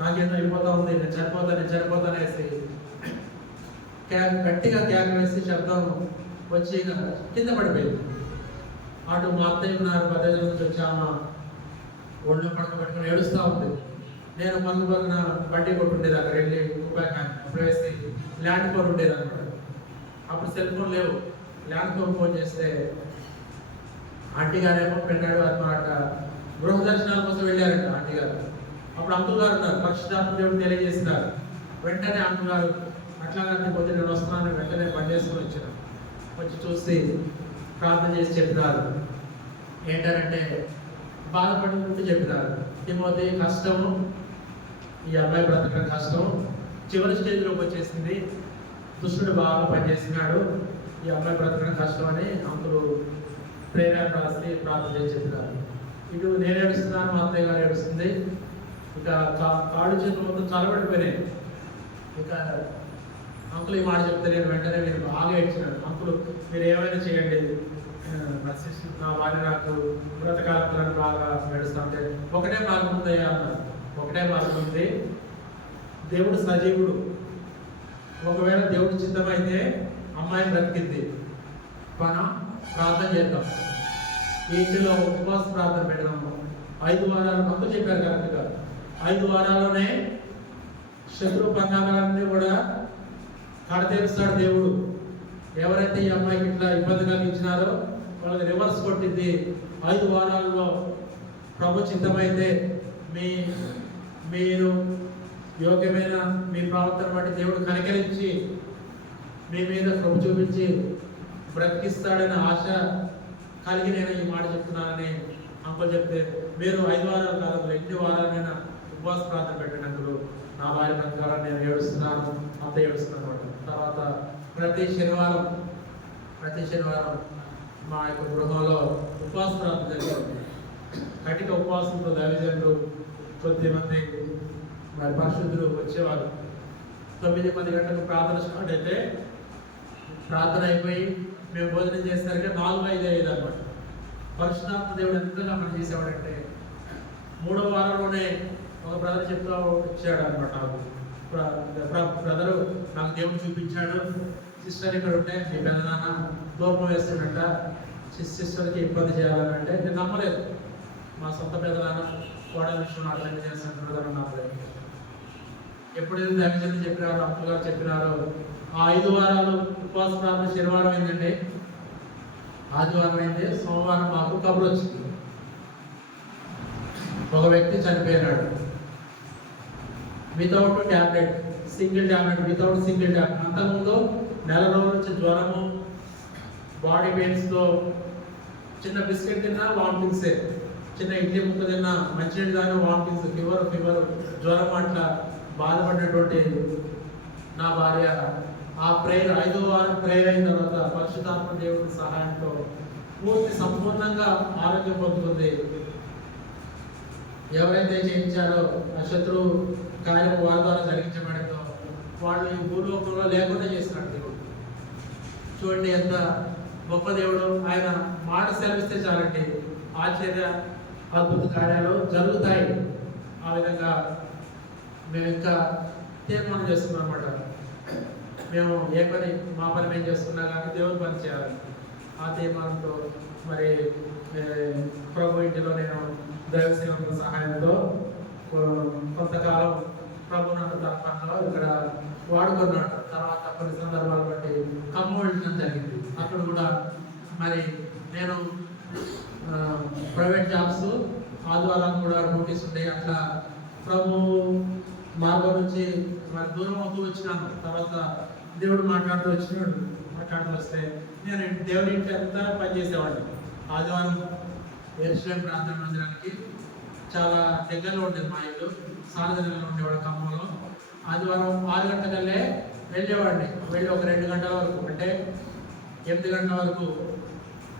నాకేందో అయిపోతా ఉంది, నేను చనిపోతాను వేసి గట్టిగా కేక వేసి శబ్దం వచ్చి కింద పడిపోయింది. అటు మా అత్తయ్య ఉన్నారు, భద్రాచలం నుంచి వచ్చామా ఒళ్ళు పడుకోబెట్టుకుని ఏడుస్తూ ఉంది. నేను పరుగున బడ్డీ కొట్టు ఉండేది, అక్కడ వెళ్ళి అప్పుడు వేసి ల్యాండ్ ఫోన్ ఉండేది అనమాట. అప్పుడు సెల్ ఫోన్ లేవు. ల్యాండ్ ఫోన్ చేస్తే ఆంటీ గారేమో పెన్నాడు అన్నమాట గృహ దర్శనాల కోసం వెళ్ళారంట ఆంటీ గారు. అప్పుడు అంకుల్ గారు ఉన్నారు, పరిశుద్ధాత్మ దేవుడు తెలియజేసినారు. వెంటనే అంకుల్ గారు అట్లాగంటే పోతే నేను వస్తున్నాను, వెంటనే బండి వేసుకొని వచ్చాను. వచ్చి చూసి ప్రార్థన చేసి చెప్పినారు. ఏంటంటే బాధపడుకుంటూ చెప్పినారు, తిమోతి కష్టము, ఈ అబ్బాయి బ్రతకడం కష్టం, చివరి స్టేజ్లోకి వచ్చేసింది, దుష్టుడు బాగా పనిచేస్తున్నాడు, ఈ అబ్బాయి బ్రతకడం కష్టం అని అంకులు ప్రేరణ రాసి ప్రార్థన చేసి చెప్పినారు. ఇటు నేను ఏడుస్తున్నాను, మా అత్తయ్య గారు ఏడుస్తుంది. ఇక కాళ్ళు చేతులు మొత్తం చల్లబడిపోయినాయి. ఇక అంకుల్ ఈ మాట చెప్తే నేను వెంటనే మీరు బాగా ఏడ్చినాను. అంకులు మీరు ఏమైనా చేయండి, నా భార్య నాకు బ్రతకాలను బాగా ఏడుస్తా ఉంటే ఒకటే మార్గం ఉందయ్యా అన్నారు. ఒకటే మార్గం ఉంది, దేవుడు సజీవుడు, ఒకవేళ దేవుడు చిత్తమైతే అమ్మాయి బ్రతికింది, మనం ప్రార్థన చేద్దాం. ఈ ఇంటిలో ఉపవాస ప్రార్థన పెడదాము. 5 వారాలు అంకులు చెప్పారు కరెక్ట్గా. 5 వారాల్లోనే శత్రు పన్నాగాలన్నీ కూడా కడతీరుస్తాడు దేవుడు. ఎవరైతే ఈ అమ్మాయికి ఇట్లా ఇబ్బంది కలిగించినారో వాళ్ళకి రివర్స్ కొట్టింది. 5 వారాల్లో ప్రభు చిత్తమైతే మీరు యోగ్యమైన మీ ప్రవర్తన బట్టి దేవుడు కనికరించి మీ మీద కృప చూపించి బ్రతికిస్తాడనే ఆశ కలిగి నేను ఈ మాట చెప్తున్నానని అంకుల్ చెప్తే, మీరు 5 వారాలు కాదు, 8 వారాలైనా ఉపవాస ప్రార్థన పెట్టినప్పుడు నా భార్య బ్రతకాలని నేను ఏడుస్తున్నాను, అంత ఏడుస్తున్నాను అనమాట. తర్వాత ప్రతి శనివారం మా యొక్క గృహంలో ఉపవాస ప్రార్థన జరుగుతుంది. కటిక ఉపవాసంతో దైవజనులు కొద్దిమంది మరి పరిశుద్ధులు వచ్చేవారు. 9-10 గంటలకు ప్రార్థన స్టార్ట్ అయితే ప్రార్థన అయిపోయి మేము భోజనం చేసేసరికి 4-5 అయ్యేది అనమాట. పరిశుద్ధాత్మ దేవుడు ఎంతగా మనం చేసేవాడంటే 3వ వారంలోనే ఒక బ్రదర్ చెప్తూ వచ్చాడు అనమాట. బ్రదరు నాకు దేవుడు చూపించాడు, సిస్టర్ ఇక్కడ ఉంటే మీ పెద్దనాన్న దూపం వేస్తున్నట్ట, సిస్టర్కి ఇబ్బంది చేయాలని అంటే నేను నమ్మలేదు. మా సొంత పెద్దనాన్న కోడల విషయంలో అట్లా చేస్తున్నట్టు నమ్మలేదు. ఎప్పుడైతే దైవజనులు చెప్పినారో, అంకుల్ గారు చెప్పినారో, ఆ 5 వారాలు ఉపవాస ప్రార్థన శనివారం అయిందండి, ఆదివారం అయింది, సోమవారం మాకు కబురు వచ్చింది, ఒక వ్యక్తి చనిపోయినాడు. Without tablet, single tablet. అంతకుముందు నెల రోజుల నుంచి జ్వరము, బాడీ పెయిన్స్తో, చిన్న బిస్కెట్ తిన్నా వామిటింగ్సే, చిన్న ఇడ్లీ ముక్క తిన్నా, మంచినీళ్ళు దాకా వామిటింగ్స్, ఫీవర్, జ్వరం అట్లా బాధపడినటువంటి నా భార్య ఆ ప్రేయర్ 5వ వారం ప్రేయర్ అయిన తర్వాత పరిశుద్ధాత్మ దేవుడి సహాయంతో పూర్తి సంపూర్ణంగా ఆరోగ్యం పొందుతుంది. ఎవరైతే చేయించారో ఆ శత్రువు కార్యం వారి ద్వారా జరిగించబడిందో వాళ్ళు ఈ భూలోకంలో లేకుండా చేసినాడు దేవుడు. చూడండి ఎంత గొప్ప దేవుడు. ఆయన మాట సెలవిస్తే చాలండి, ఆశ్చర్య అద్భుత కార్యాలు జరుగుతాయి. ఆ విధంగా మేము ఇంకా తీర్మానం చేస్తున్నాం అనమాట. మేము మా పని మేము చేసుకున్నా కానీ దేవుని పని చేయాలి. ఆ తీర్మానంతో మరి ప్రభు ఇంటిలో నేను దైవ సేవకుల సహాయంతో కొంతకాలం ప్రభు నన్ను తప్పట్లో ఇక్కడ వాడుకున్నాడు. తర్వాత కొన్ని సందర్భాలు బట్టి ఖమ్మం వెళ్ళడం జరిగింది. అక్కడ కూడా మరి నేను ప్రైవేట్ జాబ్స్ ఆదివారం కూడా నోటీస్ ఉండే, అట్లా ప్రభు మార్గం నుంచి మరి దూరం అవుతూ వచ్చినాను. తర్వాత దేవుడు మాట్లాడుతూ వస్తే నేను దేవుడి ఇంటి అంతా పనిచేసేవాడిని. ఆదివారం ఎరుసలేం ప్రార్థన మందిరానికి చాలా దగ్గరలో ఉండేది మా ఇల్లు, సారథిలో ఉండేవాడు ఖమ్మంలో. ఆదివారం 6 గంటలకల్లే వెళ్ళేవాడిని. వెళ్ళి ఒక 2 గంటల వరకు, అంటే 8 గంటల వరకు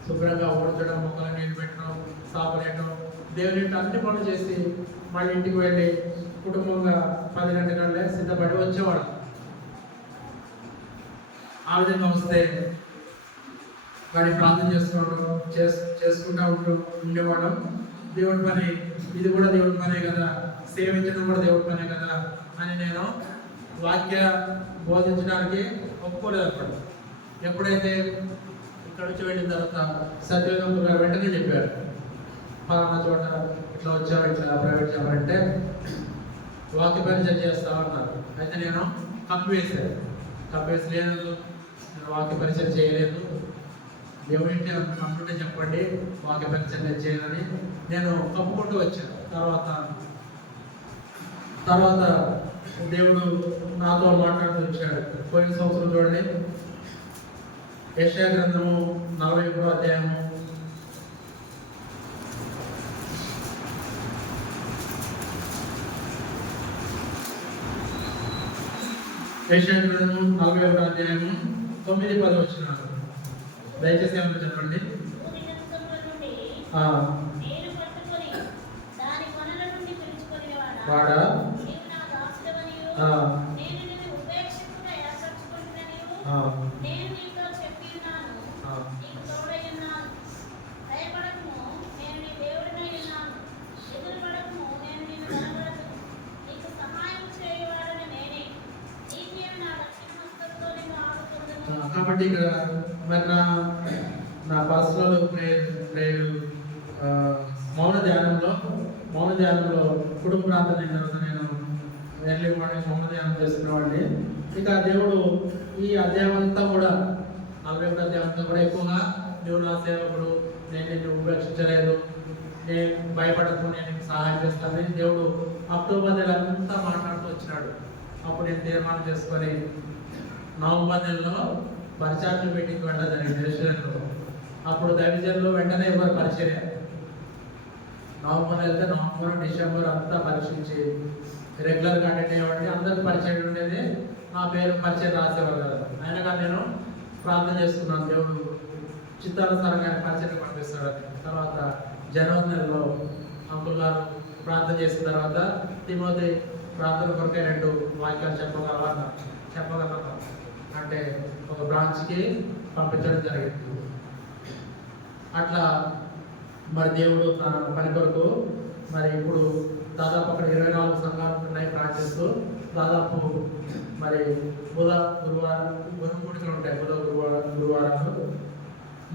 శుభ్రంగా ఊడ్చడం, మొక్కలు నీళ్ళు పెట్టడం, సాపరేయడం, దేవుని ఇంటి అన్ని పనులు చేసి మళ్ళీ ఇంటికి వెళ్ళి కుటుంబంగా 10 గంటలకల్లా సిద్ధపడి వచ్చేవాడు. ఆ విధంగా వస్తే వాడిని ప్రార్థన చేసుకుంటూ ఉండేవాడు. దేవుడి పని, ఇది కూడా దేవుడి పనే కదా, సేవించడం కూడా దేవుడి పనే కదా అని నేను వాక్య బోధించడానికి ఒప్పుకోలేదు అప్పుడు. ఎప్పుడైతే ఇక్కడ నుంచి వెళ్ళిన తర్వాత సత్యవేదం గారు వెంటనే చెప్పారు, పలానా చోట ఇట్లా వచ్చావు, ఇట్లా ప్రైవేట్ జాబ్ అంటే వాక్య పరిచయం చేస్తావు అన్నారు. అయితే నేను కప్పివేసి లేదు, నేను వాక్య పరిచయం చేయలేదు, దేవుడి ఇంటి అంటుంటే చెప్పండి, వాక్య పరిచయం చేయాలని నేను కప్పుకుంటూ వచ్చాను. తర్వాత దేవుడు నాతో మాట్లాడుతూ వచ్చాడు. పోయిన సంవత్సరం చూడండి, యెషయా గ్రంథము 41వ అధ్యాయము 41వ అధ్యాయము 9-10 వచనాలు దయచేసి ఏమన్నా చెప్పండి. వాడా కాబట్టి ఇక్కడ మరి నా పర్సనల్ ప్రేయర్ మౌన ధ్యానంలో కుటుంబ ప్రార్థన అయిన తర్వాత నేను ఎర్లీ మార్నింగ్ మౌన ధ్యానం చేసుకునేవాడిని. ఇక దేవుడు ఈ అధ్యాయం అంతా కూడా 41వ అధ్యాయం అంతా కూడా ఎక్కువగా నువ్వు నా సేవకుడు, నేను నిన్ను ఉపేక్షించలేదు, నేను భయపడకు, నేను నీకు సహాయం చేస్తానని దేవుడు అక్టోబర్ నెల అంతా మాట్లాడుతూ వచ్చినాడు. అప్పుడు నేను తీర్మానం చేసుకొని నవంబర్ నెలలో పరిచయం మీటింగ్కి వెళ్ళడం జరిగింది రెస్టారెంట్లో. అప్పుడు దైవజనులు వెంటనే ఎవరు పరిచయం, నవంబర్ వెళ్తే నవంబర్ డిసెంబర్ అంతా పరీక్షించి రెగ్యులర్గా అటెండ్ అయ్యేవాడిని. అందరికి పరిచయం ఉండేది, నా పేరు పరిచయం రాసేవారు కదా. అయినగా నేను ప్రార్థన చేసుకున్నాను, దేవుడు చిత్తానుసారంగా పరిచయం పంపిస్తాడు. తర్వాత జనవరి నెలలో అంకుల్ గారు ప్రార్థన చేసిన తర్వాత తిమోతి ప్రార్థన కొరకే 2 వాక్యాలు చెప్పగలరు అంటే ఒక బ్రాంచ్కి పంపించడం జరిగింది. అట్లా మరి దేవుడు తన పని కొరకు మరి ఇప్పుడు దాదాపు అక్కడ 24 సంఘాలు ఉన్నాయి ప్రార్థిస్తూ. దాదాపు మరి గురువారం కూడికలు ఉంటాయి, గురువారాలు,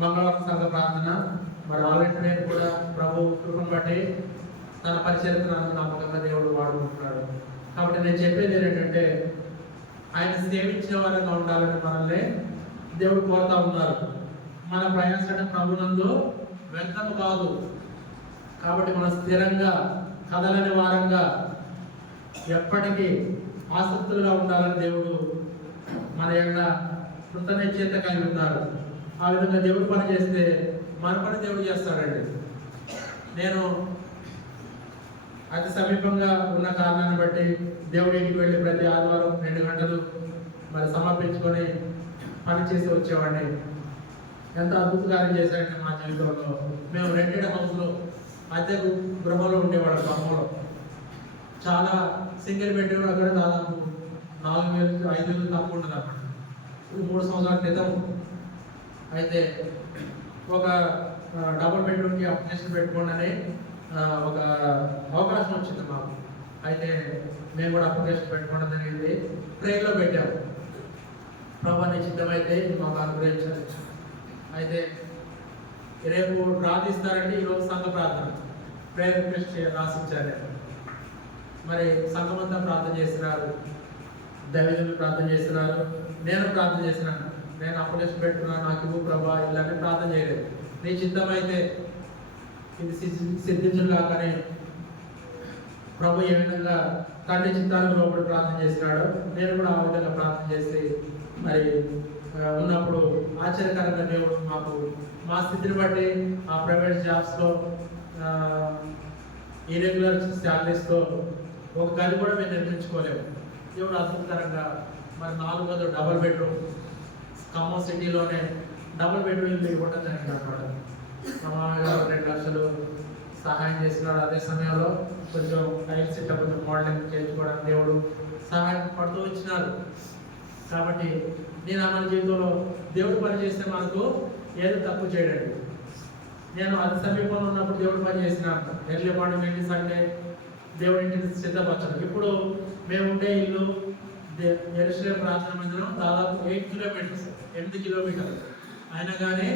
మంగళవారం సంఘ ప్రార్థన. మరి ఆల్రెడీ నేను కూడా ప్రభు కృపను బట్టి తన పరిచర్యను నమ్మకంగా దేవుడు వాడుకుంటున్నాడు. కాబట్టి నేను చెప్పేది ఏంటంటే, ఆయన సేవించే వారంగా ఉండాలని మనల్ని దేవుడు కోరుతా ఉన్నారు. మన ప్రయాసన ప్రభునందు వ్యర్థం కాదు. కాబట్టి మనం స్థిరంగా కదలని వారంగా ఎప్పటికీ ఆసక్తులుగా ఉండాలని దేవుడు మన యొక్క కృతజ్ఞత కలిగి ఉన్నారు. ఆ విధంగా దేవుడు పని చేస్తే మన పని దేవుడు చేస్తాడండి. నేను అతి సమీపంగా ఉన్న కారణాన్ని బట్టి దేవుడి ఇంటికి వెళ్ళి ప్రతి ఆదివారం 2 గంటలు మరి సమర్పించుకొని పని చేసి వచ్చేవాడిని. ఎంత అద్భుత కార్యం చేశాడంటే మా జీవితంలో. మేము రెంటెడ్ హౌస్లో అద్దె గృహంలో ఉండేవాడు. గ్రామంలో చాలా సింగిల్ బెడ్రూమ్, అక్కడ దాదాపు 4,000-5,000 తక్కువ ఉంటుంది అన్నమాట. 3 సంవత్సరాల క్రితం అయితే ఒక డబుల్ బెడ్రూమ్కి అప్లికేషన్ పెట్టుకోండి అని ఒక అవకాశం వచ్చింది మాకు. అయితే మేము కూడా అప్లికేషన్ పెట్టుకోవడం జరిగింది. ప్రేయర్లో పెట్టాము, ప్రభు నిశ్చితమైతే మాకు అనుగ్రహించారు. అయితే రేపు ప్రార్థిస్తారంటే ఈరోజు సంఘ ప్రార్థన ప్రేయర్ రిక్వెస్ట్ రాసిచ్చారు. మరి సంఘమంతా ప్రార్థన చేస్తున్నారు, దైవజనులు ప్రార్థన చేస్తున్నారు, నేను ప్రార్థన చేస్తున్నాను. నేను అప్లికేషన్ పెట్టుకున్నాను, నాకు ఇవ్వు ప్రభా ఇలాంటి ప్రార్థన చేయలేదు. నీ చిత్తమైతే ఇది సిద్ధించను కాకనే ప్రభు ఏ విధంగా తండ్రి చిత్తానికి లోపల ప్రార్థన చేసినాడు, నేను కూడా ఆ విధంగా ప్రార్థన చేసి మరి ఉన్నప్పుడు ఆశ్చర్యకరంగా దేవుడు మాకు మా స్థితిని బట్టి ఆ ప్రైవేట్ జాబ్స్లో ఇరెగ్యులర్ శాలరీస్తో ఒక గది కూడా మేము నిర్మించుకోలేము. దేవుడు అద్భుతకరంగా మరి 4 డబుల్ బెడ్రూమ్ ఖమ్మం సిటీలోనే డబుల్ బెడ్రూమ్ ఇల్లు ఇవ్వడం జరిగింది అనమాట. మా మామగారు 2 లక్షలు సహాయం చేసినాడు. అదే సమయంలో కొంచెం టైల్స్ ఇట్లా కొంచెం మోడలింగ్ చేయించుకోవడానికి దేవుడు సహాయం పడుతూ వచ్చినారు. కాబట్టి నేను మన జీవితంలో దేవుడు పని చేస్తే మనకు ఏదో తక్కువ చేయడండి. నేను అతి సమీపంలో ఉన్నప్పుడు దేవుడు పని చేసినాను. ఎర్లీ మార్నింగ్ వెళ్ళి సండే దేవుడి ఇంటిని సిద్ధపరచడం. ఇప్పుడు మేము ఉండే ఇల్లు యెరూషలేము ప్రార్థన మందిరం దాదాపు 8 కిలోమీటర్లు అయినా కానీ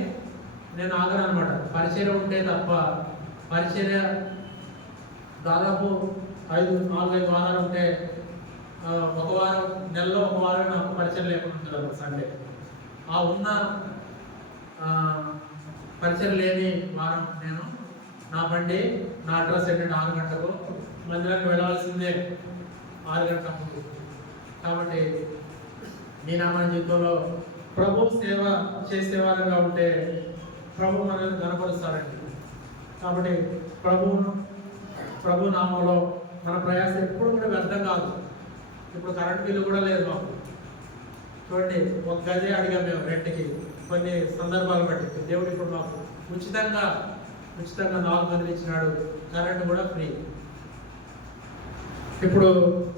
నేను ఆగను అనమాట. పరిచర్య ఉంటే తప్ప పరిచర్య దాదాపు 4-5 వారాలు ఉంటే ఒక వారం నెలలో ఒక వారం నాకు పరిచయం లేకుండా ఉంటుంది సండే. ఆ ఉన్న పరిచయం లేని వారం నేను నా బండి నా అడ్రస్ ఏంటంటే 6 గంటలకు మందిరానికి వెళ్ళాల్సిందే 6 గంటల ముందు. కాబట్టి నేను మన జీవితంలో ప్రభు సేవ చేసేవారుగా ఉంటే ప్రభు మనల్ని కనపరుస్తారండి. కాబట్టి ప్రభు నామంలో మన ప్రయాసం ఎప్పుడు కూడా వ్యర్థం కాదు. ఇప్పుడు కరెంట్ బిల్లు కూడా లేదు మాకు. చూడండి, ఒక గదే అడిగాం మేము రెంట్కి కొన్ని సందర్భాలు బట్టి. దేవుడు ఇప్పుడు మాకు ఉచితంగా 4 గదులు ఇచ్చినాడు. కరెంట్ కూడా ఫ్రీ. ఇప్పుడు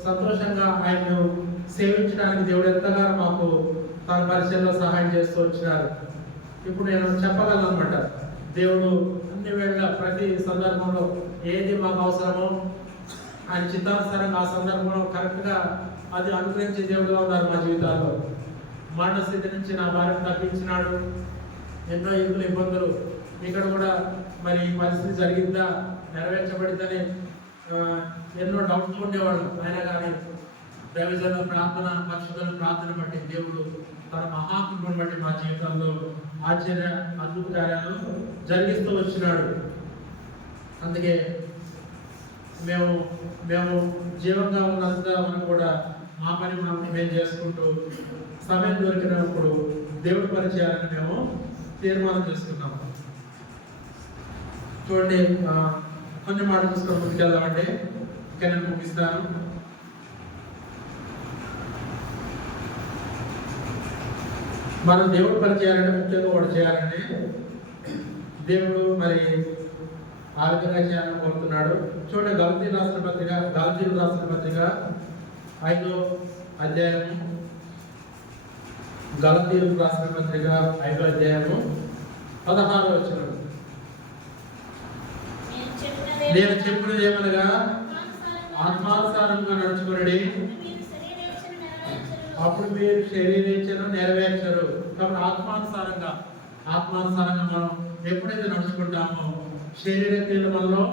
సంతోషంగా ఆయన్ను సేవించడానికి దేవుడు ఎంతగానో మాకు తన పరిచయంలో సహాయం చేస్తూ వచ్చినారు. ఇప్పుడు నేను చెప్పగలను అనమాట, దేవుడు అన్ని వేళ ప్రతి సందర్భంలో ఏది మాకు అవసరమో ఆయన చిత్తానుసారంగా ఆ సందర్భంలో కరెక్ట్గా అది అనుగ్రహించే దేవుడుగా ఉన్నారు మా జీవితాల్లో. మరణ స్థితి నుంచి నా భార్యను తప్పించినాడు. ఎన్నో ఇబ్బందులు ఇక్కడ కూడా మరి ఈ పరిస్థితి జరిగిందా, నెరవేర్చబడిందని ఎన్నో డౌట్స్ ఉండేవాళ్ళు. అయినా కానీ దైవజన ప్రార్థన, పరిశుద్ధుల ప్రార్థన బట్టి దేవుడు తన మహాకృపను బట్టి మా జీవితంలో ఆశ్చర్య అద్భుత కార్యాలు జరిగిస్తూ వచ్చినాడు. అందుకే మేము జీవంగా ఉన్నంత మనం కూడా మా పని మేము చేసుకుంటూ సమయం దొరికినప్పుడు దేవుడి పని చేయాలని మేము తీర్మానం చేసుకున్నాము. చూడండి, కొన్ని మాటలు చూసుకొని ముందుకెళ్దామంటే ఇంకా నేను ముగిస్తాను. మనం దేవుడు పని చేయాలంటే ముఖ్యంగా వాడు చేయాలంటే దేవుడు మరి ఆ విధంగా చేయాలని కోరుతున్నాడు. చూడండి, గలతీయులు రాసిన పత్రిక 5వ అధ్యాయము, గలతీయులు రాసిన పత్రిక 5వ అధ్యాయము 16వ వచనం. నేను చెప్పినది ఏమనగా ఆత్మానుసారంగా నడుచుకుని అప్పుడు మీరు శరీరేచ్ఛను నెరవేర్చరు. కాబట్టి ఆత్మానుసారంగా మనం ఎప్పుడైతే నడుచుకుంటామో శరీర క్రియలు మనలో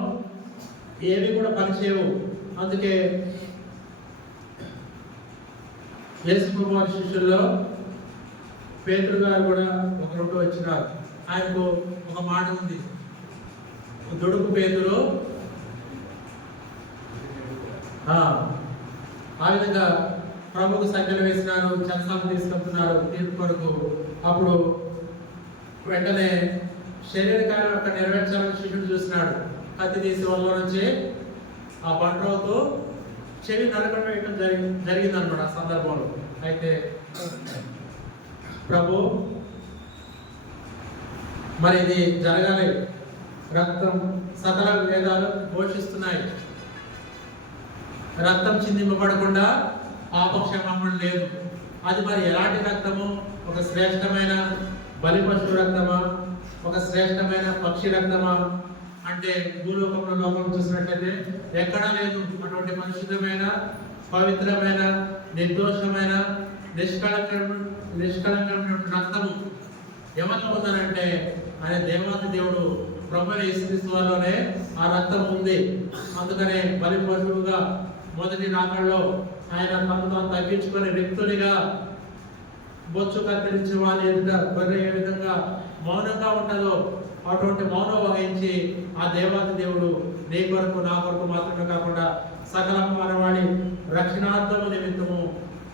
ఏవి కూడా పనిచేయవు. అందుకే యేసు ప్రభువు వారి శిష్యుల్లో పేతురు గారు కూడా ఒకరు వచ్చినారు. ఆయనకు ఒక మాట ఉంది, దుడుకు పేతురు. ఆ విధంగా ప్రభుకు సంఖ్యలు వేసినారు, చెరసాలను తీసుకెళ్తున్నారు తీర్పు కొరకు. అప్పుడు వెంటనే శరీర కార్యం అక్కడ నెరవేర్చాలని శిష్యుడు చూసినాడు. కత్తి తీసి వల్ల నుంచి ఆ బండ్రోతో చెవి నరకడం వేయడం జరిగింది అనమాట ఆ సందర్భంలో. అయితే ప్రభు మరి ఇది జరగాలి, రక్తం సకల వేదాలు ఘోషిస్తున్నాయి, రక్తం చిందింపబడకుండా పాపక్షమాపణ లేదు. అది మరి ఎలాంటి రక్తము? ఒక శ్రేష్టమైన బలి పశువు రక్తమా, ఒక శ్రేష్టమైన పక్షి రక్తమా అంటే భూలోకంలో లోకం చూసినట్లయితే ఎక్కడా లేదు. అటువంటి పరిశుద్ధమైన, పవిత్రమైన, నిర్దోషమైన, నిష్కళంకమైన రక్తము ఎవరిలో ఉందనంటే ఆయన దేవాది దేవుడు ప్రభు యేసుక్రీస్తు వారిలోనే ఆ రక్తం ఉంది. అందుకనే బలి పశువుగా మొదటి రాకడలో ఆయన తను తగ్గించుకునే వ్యక్తునిగా బొచ్చు కత్తిరించి వారి ఎదుట గొర్రె ఏ విధంగా మౌనంగా ఉంటుందో అటువంటి మౌనం వహించి ఆ దేవాది దేవుడు నీ కొరకు నా కొరకు మాత్రమే కాకుండా సకల మానవాళి రక్షణార్థము నిమిత్తము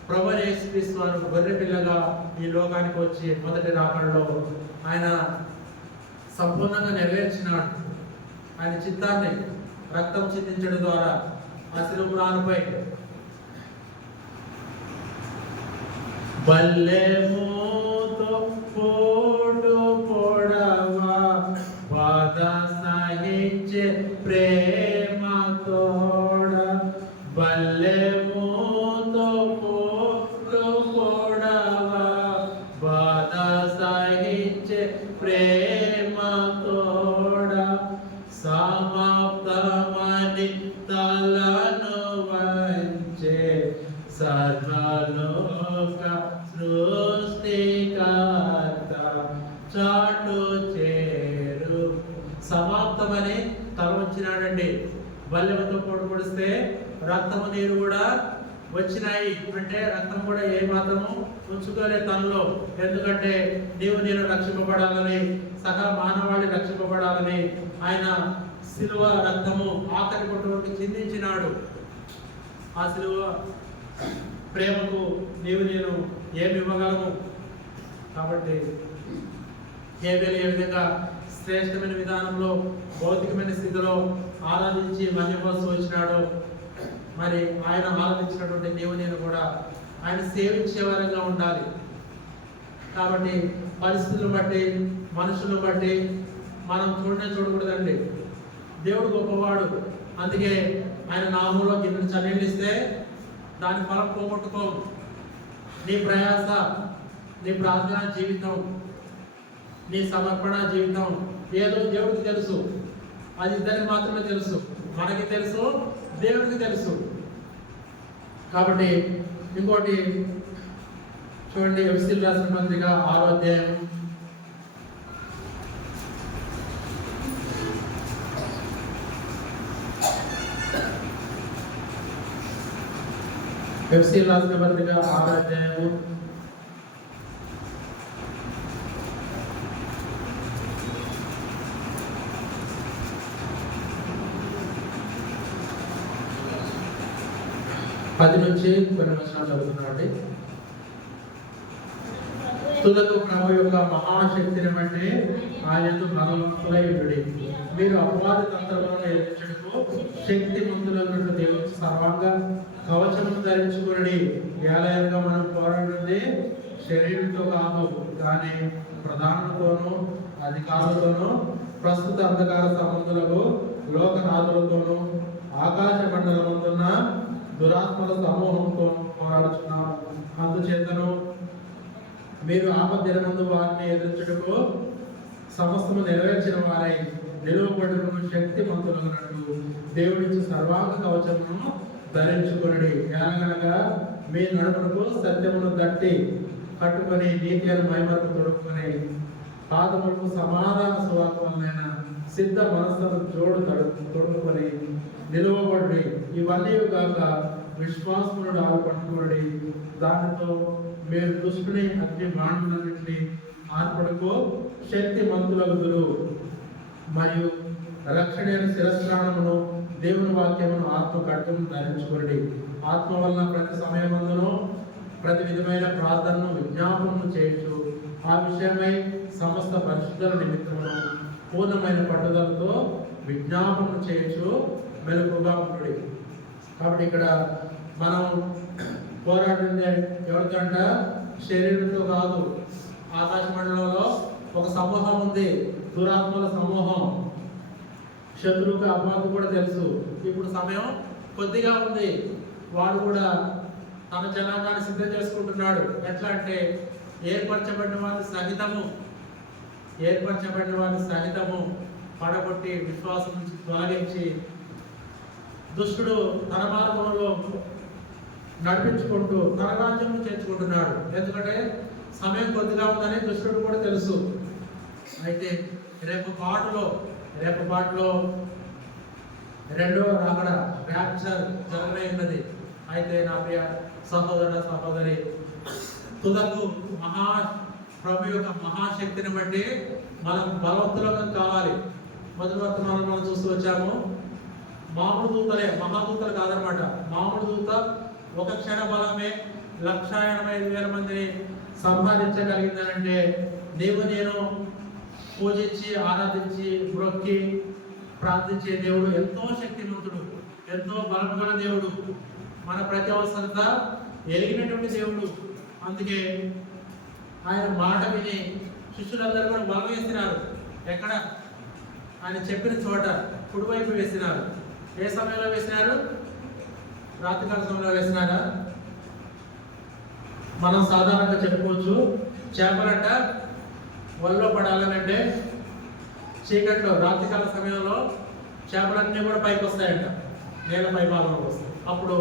ప్రభు యేసుక్రీస్తు వారు గొర్రె పిల్లగా ఈ లోకానికి వచ్చి మొదటి రాకడలో ఆయన సంపూర్ణంగా నెరవేర్చినాడు. ఆయన చిత్తాన్ని రక్తం చిందించడం ద్వారా ఆ శిలువ మ్రానుపై బల్లెముతో పోటు పొడవా బాధ సహించే ప్రేమ తోడ బల్లెముతో పోటు పొడవా బాధ సహించే ప్రేమ తోడ సమాప్తమని తలను వంచే సర్వలోక సృష్టికర్త చాటు చేరు. సమాప్తమని తల వచ్చినాడండి. బల్లెముతో పోటు పొడిస్తే రక్తము నీరు కూడా వచ్చినాయి. అంటే రక్తం కూడా ఏ మాత్రము ఉంచుకోలే తనలో. ఎందుకంటే నేను రక్షింపబడాలని, సకల మానవాళి రక్షింపబడాలని ఆయన సిలువ రక్తము ఆఖరి కొట్టుకు చిందించినాడు. ఆ సిలువ ప్రేమకు నేను ఏమి ఇవ్వగలము? కాబట్టి హేబెలు ఏ విధంగా శ్రేష్టమైన విధానంలో భౌతికమైన స్థితిలో ఆరాధించి మహిమస్తూ వచ్చినాడో, మరి ఆయన ఆరాధించినటువంటి నేను కూడా ఆయన సేవించే వారంగా ఉండాలి. కాబట్టి పరిస్థితులను బట్టి, మనుషులను బట్టి మనం చూడకూడదండి. దేవుడు గొప్పవాడు. అందుకే ఆయన నామంలో గిన్నె చన్నీళ్ళు ఇస్తే దాని ఫలం పోగొట్టుకో. నీ ప్రయాస, నీ ప్రార్థన జీవితం, నీ సమర్పణ జీవితం ఏదో దేవుడికి తెలుసు. అది ఇద్దరికి మాత్రమే తెలుసు. మనకి తెలుసు, దేవుడికి తెలుసు. కాబట్టి ఇంకోటి చూడండి, ఎఫెసీయులకు రాసిన పత్రిక 6వ అధ్యాయం ఎఫెసీయులకు రాసిన పత్రిక 6వ అధ్యాయము 10 నుంచి కొన్ని వచనాలు చదువుతున్నామండి. తుదకు ప్రభు యొక్క మహాశక్తిని బట్టి ఆయన బలవంతులై ఉండి మీరు అపవాది తంత్రములను ఎదిరించుటకు శక్తిమంతులైనటువంటి దేవుని సర్వాంగ కవచమును ధరించుకుని ఏలయంగా మనం పోరాడుతుంది శరీరంతో కాదు, కానీ ప్రధానులతోనూ అధికారులతోనూ ప్రస్తుత అంధకార సంబంధులకు లోకనాథులతోనూ ఆకాశ మండలమున్న దురాత్మల సమూహంతో పోరాడుచున్నాము. అందుచేతను మీరు ఆపద్దినమందు వారిని ఎదుర్చుటకు సమస్తము నెరవేర్చిన వారై నిలువబడుటకు శక్తిమంతులగునట్లు దేవుడిచ్చి సర్వాంగ కవచమును ధరించుకొనుడి. ఎలాగనగా మీ నడుమునకు సత్యమును దట్టి కట్టుకొని నీతి అని మహిమకు తొడుక్కుని పాదములకు సమాధాన సువార్త వలన సిద్ధ మనస్సును తొడుక్కుని నిలువబడి ఇవన్నీ కాక విశ్వాసమును డాలు పట్టుకోండి. దానితో మీరు దుష్టుని అగ్ని బాణులన్నింటినీ ఆర్పడకు శక్తిమంతులగుదురు. మరియు రక్షణైన శిరస్నానమును దేవుని వాక్యమును ఆత్మ ఖడ్గమును ధరించుకోండి. ఆత్మ వలన ప్రతి సమయమందును ప్రతి విధమైన ప్రార్థనను విజ్ఞాపనము చేయొచ్చు. ఆ విషయమై సమస్త పరిశుద్ధుల నిమిత్తమును పూర్ణమైన పట్టుదలతో విజ్ఞాపనము చేయొచ్చు. మెలకుగా ఉంటుంది. కాబట్టి ఇక్కడ మనం పోరాడుతుండే ఎవరికంట శరీరంతో కాదు. ఆకాశ మండలంలో ఒక సమూహం ఉంది, దురాత్మల సమూహం. శత్రువుకి అపవాదికి కూడా తెలుసు. ఇప్పుడు సమయం కొద్దిగా ఉంది. వాడు కూడా తన జనాంగాన్ని సిద్ధం చేసుకుంటున్నాడు. ఎట్లా అంటే ఏర్పరచబడిన వారిని సహితము పడగొట్టి విశ్వాసం నుంచి తొలగించి దుష్టుడు తన మార్గంలో నడిపించుకుంటూ తన రాజ్యంలో చేర్చుకుంటున్నాడు. ఎందుకంటే సమయం కొద్దిగా ఉందని దుష్టుడు కూడా తెలుసు. అయితే రేపు పాటలో రెండవ రాకడ ర్యాప్చర్ జరగనున్నది. అయితే నా ప్రియ సహోదరి తుదకు ప్రభు యొక్క మహాశక్తిని బట్టి మనం బలవంతులుగా కావాలి. మొదటి వర్తమానం మనం చూస్తూ వచ్చాము. మామూలు దూతలే, మహాదూతలు కాదనమాట. మామూలు దూత ఒక క్షణ బలమే 1,85,000 మందిని సంపాదించగలిగిందనంటే నేను పూజించి ఆరాధించి మొక్కి ప్రార్థించే దేవుడు ఎంతో శక్తివంతుడు, ఎంతో బలమైన దేవుడు, మన ప్రతి అవసరత ఎరిగినటువంటి దేవుడు. అందుకే ఆయన మాట విని శిష్యులందరూ కూడా వల వేసినారు. ఎక్కడ? ఆయన చెప్పిన చోట కుడివైపు వేసినారు. ఏ సమయంలో వేసినారు? రాత్రికాల సమయంలో వేసినారా? మనం సాధారణంగా చెప్పుకోవచ్చు, చేపలంట వలలో పడాలనంటే చీకట్లో రాత్రికాల సమయంలో చేపలన్నీ కూడా పైకి వస్తాయంట, నీళ్ళ పై భాగంలోకి వస్తాయి. అప్పుడు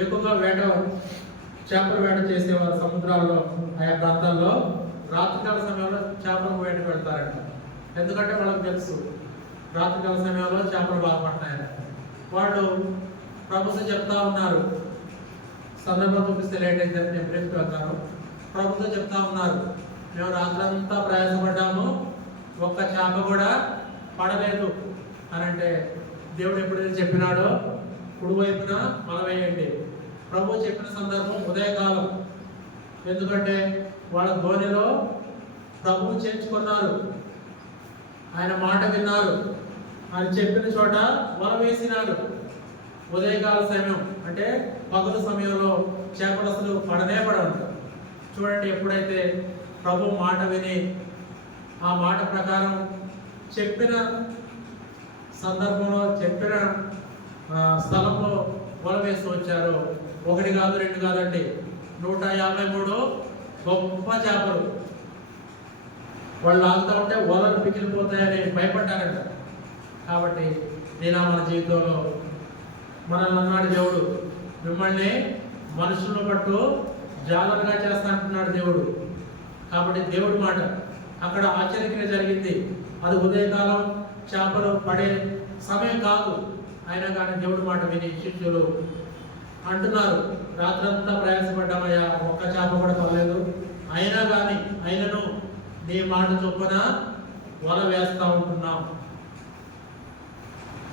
ఎక్కువగా చేపల వేట చేసేవారు సముద్రాల్లో, ఆయా ప్రాంతాల్లో రాత్రికాల సమయంలో చేపలకు వేటకు వెళ్తారంట. ఎందుకంటే వాళ్ళకి తెలుసు రాత్రికాల సమయంలో చేపలు బాగా పడతాయంట. వాళ్ళు ప్రభుత్వం చెప్తా ఉన్నారు, సందర్భం చూపిస్తే లేట్ అయితే నేను బ్రేక్ వెళ్తాను. ప్రభుత్వం చెప్తా ఉన్నారు, మేము రాత్రంతా ప్రయాసపడ్డాము, ఒక్క చేప కూడా పడలేదు అని. అంటే దేవుడు ఎప్పుడైతే చెప్పినాడో కుడివైపున వల వేయండి. ప్రభు చెప్పిన సందర్భం ఉదయకాలం. ఎందుకంటే వాళ్ళ ధోనిలో ప్రభువు చేర్చుకున్నారు, ఆయన మాట విన్నారు, ఆయన చెప్పిన చోట వల వేసినారు. ఉదయకాల సమయం అంటే పగలు సమయంలో చేపలు అసలు పడనే పడవంట. చూడండి, ఎప్పుడైతే ప్రభు మాట విని ఆ మాట ప్రకారం చెప్పిన సందర్భంలో చెప్పిన స్థలంలో వల వేసి వచ్చారో, 1 కాదు 2 కాదండి, 153 గొప్ప చేపలు. వాళ్ళు ఆగుతూ ఉంటే వలలు పిగిలిపోతాయని భయపడ్డారంట. కాబట్టి నేను మన జీవితంలో మనల్ని అన్నాడు దేవుడు, మిమ్మల్ని మనుషులను పట్టు జాగ్రత్తగా చేస్తా అంటున్నాడు దేవుడు. కాబట్టి దేవుడి మాట అక్కడ ఆశ్చర్యక్రియ జరిగింది. అది ఉదయకాలం చేపలు పడే సమయం కాదు. అయినా కానీ దేవుడి మాట విని శిష్యులు అంటున్నారు, రాత్రంతా ప్రయాసపడ్డామయ్యా, ఒక్క చేప కూడా పడలేదు, అయినను నీ మాట చొప్పున వల వేస్తా ఉంటున్నాం.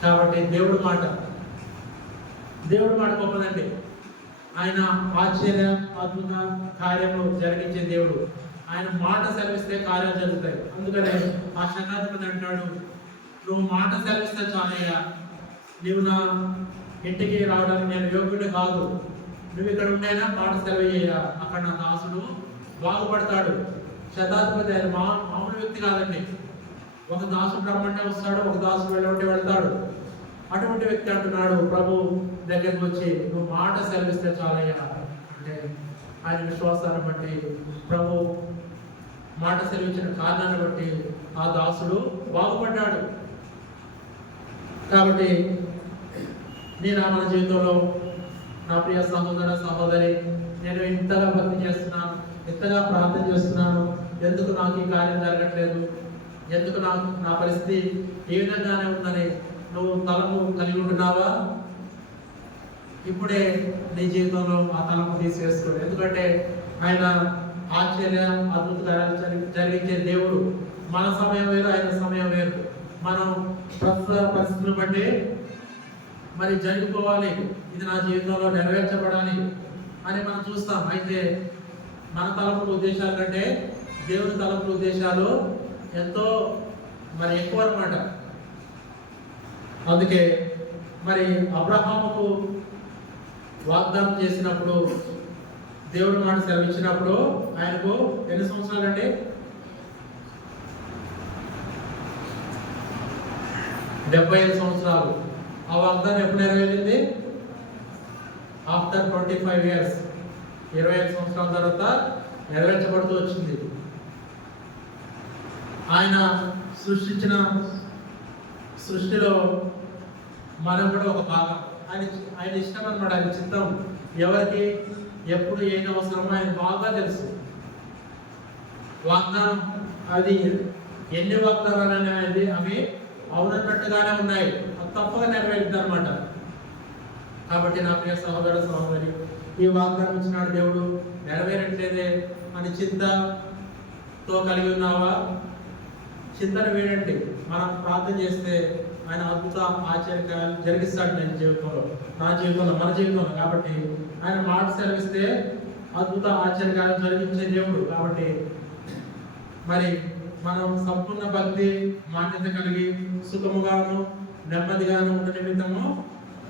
కాబట్టి దేవుడి మాట గొప్పదండి. ఆయన ఆశ్చర్య అద్భుత కార్యములు జరిగించే దేవుడు. ఆయన మాట సెలవిస్తే కార్యాలు జరుగుతాయి. అందుకనే ఆ శతాధిపతి అంటాడు, నువ్వు మాట సెలవిస్తే చాలయ్యా, నువ్వు నా ఇంటికి రావడానికి నేను యోగ్యుడు కాదు, నువ్వు ఇక్కడ ఉండేనా మాట సెలవయ్యా, అక్కడ నా దాసుడు బాగుపడతాడు. శతాధిపతి ఆయన మామూలు వ్యక్తి కాదండి. ఒక దాసుడు రమ్మంటే వస్తాడు, ఒక దాసుడు వెళ్ళమంటే వెళ్తాడు. అటువంటి వ్యక్తి అంటున్నాడు ప్రభు దగ్గరికి వచ్చి, నువ్వు మాట సెలవిస్తే చాలయ్యా అంటే ఆయన విశ్వాసాన్ని బట్టి, ప్రభు మాట సెలవించిన కారణాన్ని బట్టి ఆ దాసుడు బాగుపడ్డాడు. కాబట్టి నేను మన జీవితంలో నా ప్రియ సహోదర సహోదరి, నేను ఇంతగా భక్తి చేస్తున్నాను, ఇంతగా ప్రార్థన చేస్తున్నాను, ఎందుకు నాకు ఈ కార్యం జరగట్లేదు, ఎందుకు నా పరిస్థితి ఏ విధంగానే ఉందని నువ్వు తలపు కలిగి ఉంటున్నావా? ఇప్పుడే నీ జీవితంలో ఆ తలపు తీసివేసుకో. ఎందుకంటే ఆయన ఆశ్చర్య అద్భుత కార్యాలు జరిగించే దేవుడు. మన సమయం వేరు, ఆయన సమయం వేరు. మనం ప్రస్తుత పరిస్థితులను బట్టి మరి జరిగిపోవాలి, ఇది నా జీవితంలో నెరవేర్చబడాలి అని మనం చూస్తాం. అయితే మన తలపుల ఉద్దేశాల కంటే దేవుని తలపుల ఉద్దేశాలు ఎంతో మరి ఎక్కువ అన్నమాట. అందుకే మరి అబ్రహాముకు వాగ్దానం చేసినప్పుడు, దేవుడి మాట సెలవిచ్చినప్పుడు ఆయనకు ఎన్ని సంవత్సరాలండి? 75 సంవత్సరాలు. ఆ వాగ్దానం ఎప్పుడు నెరవేరింది? ఆఫ్టర్ 25 years, 25 సంవత్సరాల తర్వాత నెరవేర్చబడుతూ వచ్చింది. ఆయన సృష్టించిన సృష్టిలో మనం కూడా ఒక భాగం. ఆయన ఇష్టం అన్నమాట, ఆయన చిత్తం. ఎవరికి ఎప్పుడు ఏది అవసరమో ఆయన బాగా తెలుసు. వాగ్దానం అది ఎన్ని వాగ్దానాలు అనేది అవి అవునన్నట్టుగానే ఉన్నాయి, అది తప్పగా నెరవేరుద్ది అనమాట. కాబట్టి నా ప్రియ సహోదర సహోదరి, ఈ వాగ్దానం ఇచ్చినాడు దేవుడు, నెరవేరట్లేదే అని చింతతో కలిగి ఉన్నావా? చింతను వేడండి. మనం ప్రార్థన చేస్తే ఆయన అద్భుత ఆశ్చర్యకార్యాలు జరిగిస్తాడు నేను జీవితంలో, నా జీవితంలో, మన జీవితంలో. కాబట్టి ఆయన మాట సెలవిస్తే అద్భుత ఆశ్చర్యకార్యాలు జరిగించే దేవుడు. కాబట్టి మరి మనం సంపూర్ణ భక్తి మాన్యత కలిగి సుఖముగాను నెమ్మదిగాను ఉండే నిమిత్తము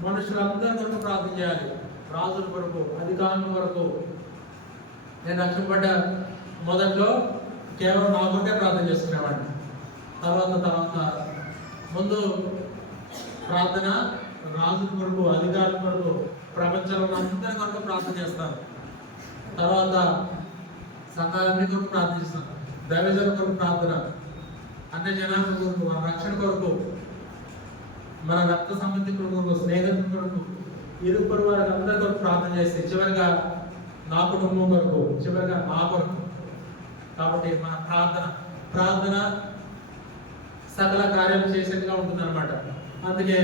మనుషులందరి కొరకు ప్రార్థన చేయాలి. రాజుల కొరకు, అధికారుల కొరకు, నేను రక్షింపబడ్డ మొదట్లో కేవలం నా కొరకే ప్రార్థన చేసుకునేవాడిని. తర్వాత ముందు ప్రార్థన రాజు కొరకు, అధికారుల కొరకు, ప్రపంచంలో అందరి కొరకు ప్రార్థన చేస్తాను. తర్వాత సంఘాలన్నీ కొరకు ప్రార్థిస్తాను. దైవజనుల కొరకు ప్రార్థన, అన్ని జనాల కొరకు, మన రక్షణ కొరకు, మన రక్త సంబంధికుల కొరకు, స్నేహితుల కొరకు, ఇరుపరు వారికి అందరి కొరకు ప్రార్థన చేస్తే చివరిగా నా కుటుంబం కొరకు, చివరిగా నా కొరకు. కాబట్టి మన ప్రార్థన సకల కార్యాలు చేసేట్టుగా ఉంటుంది అనమాట. అందుకే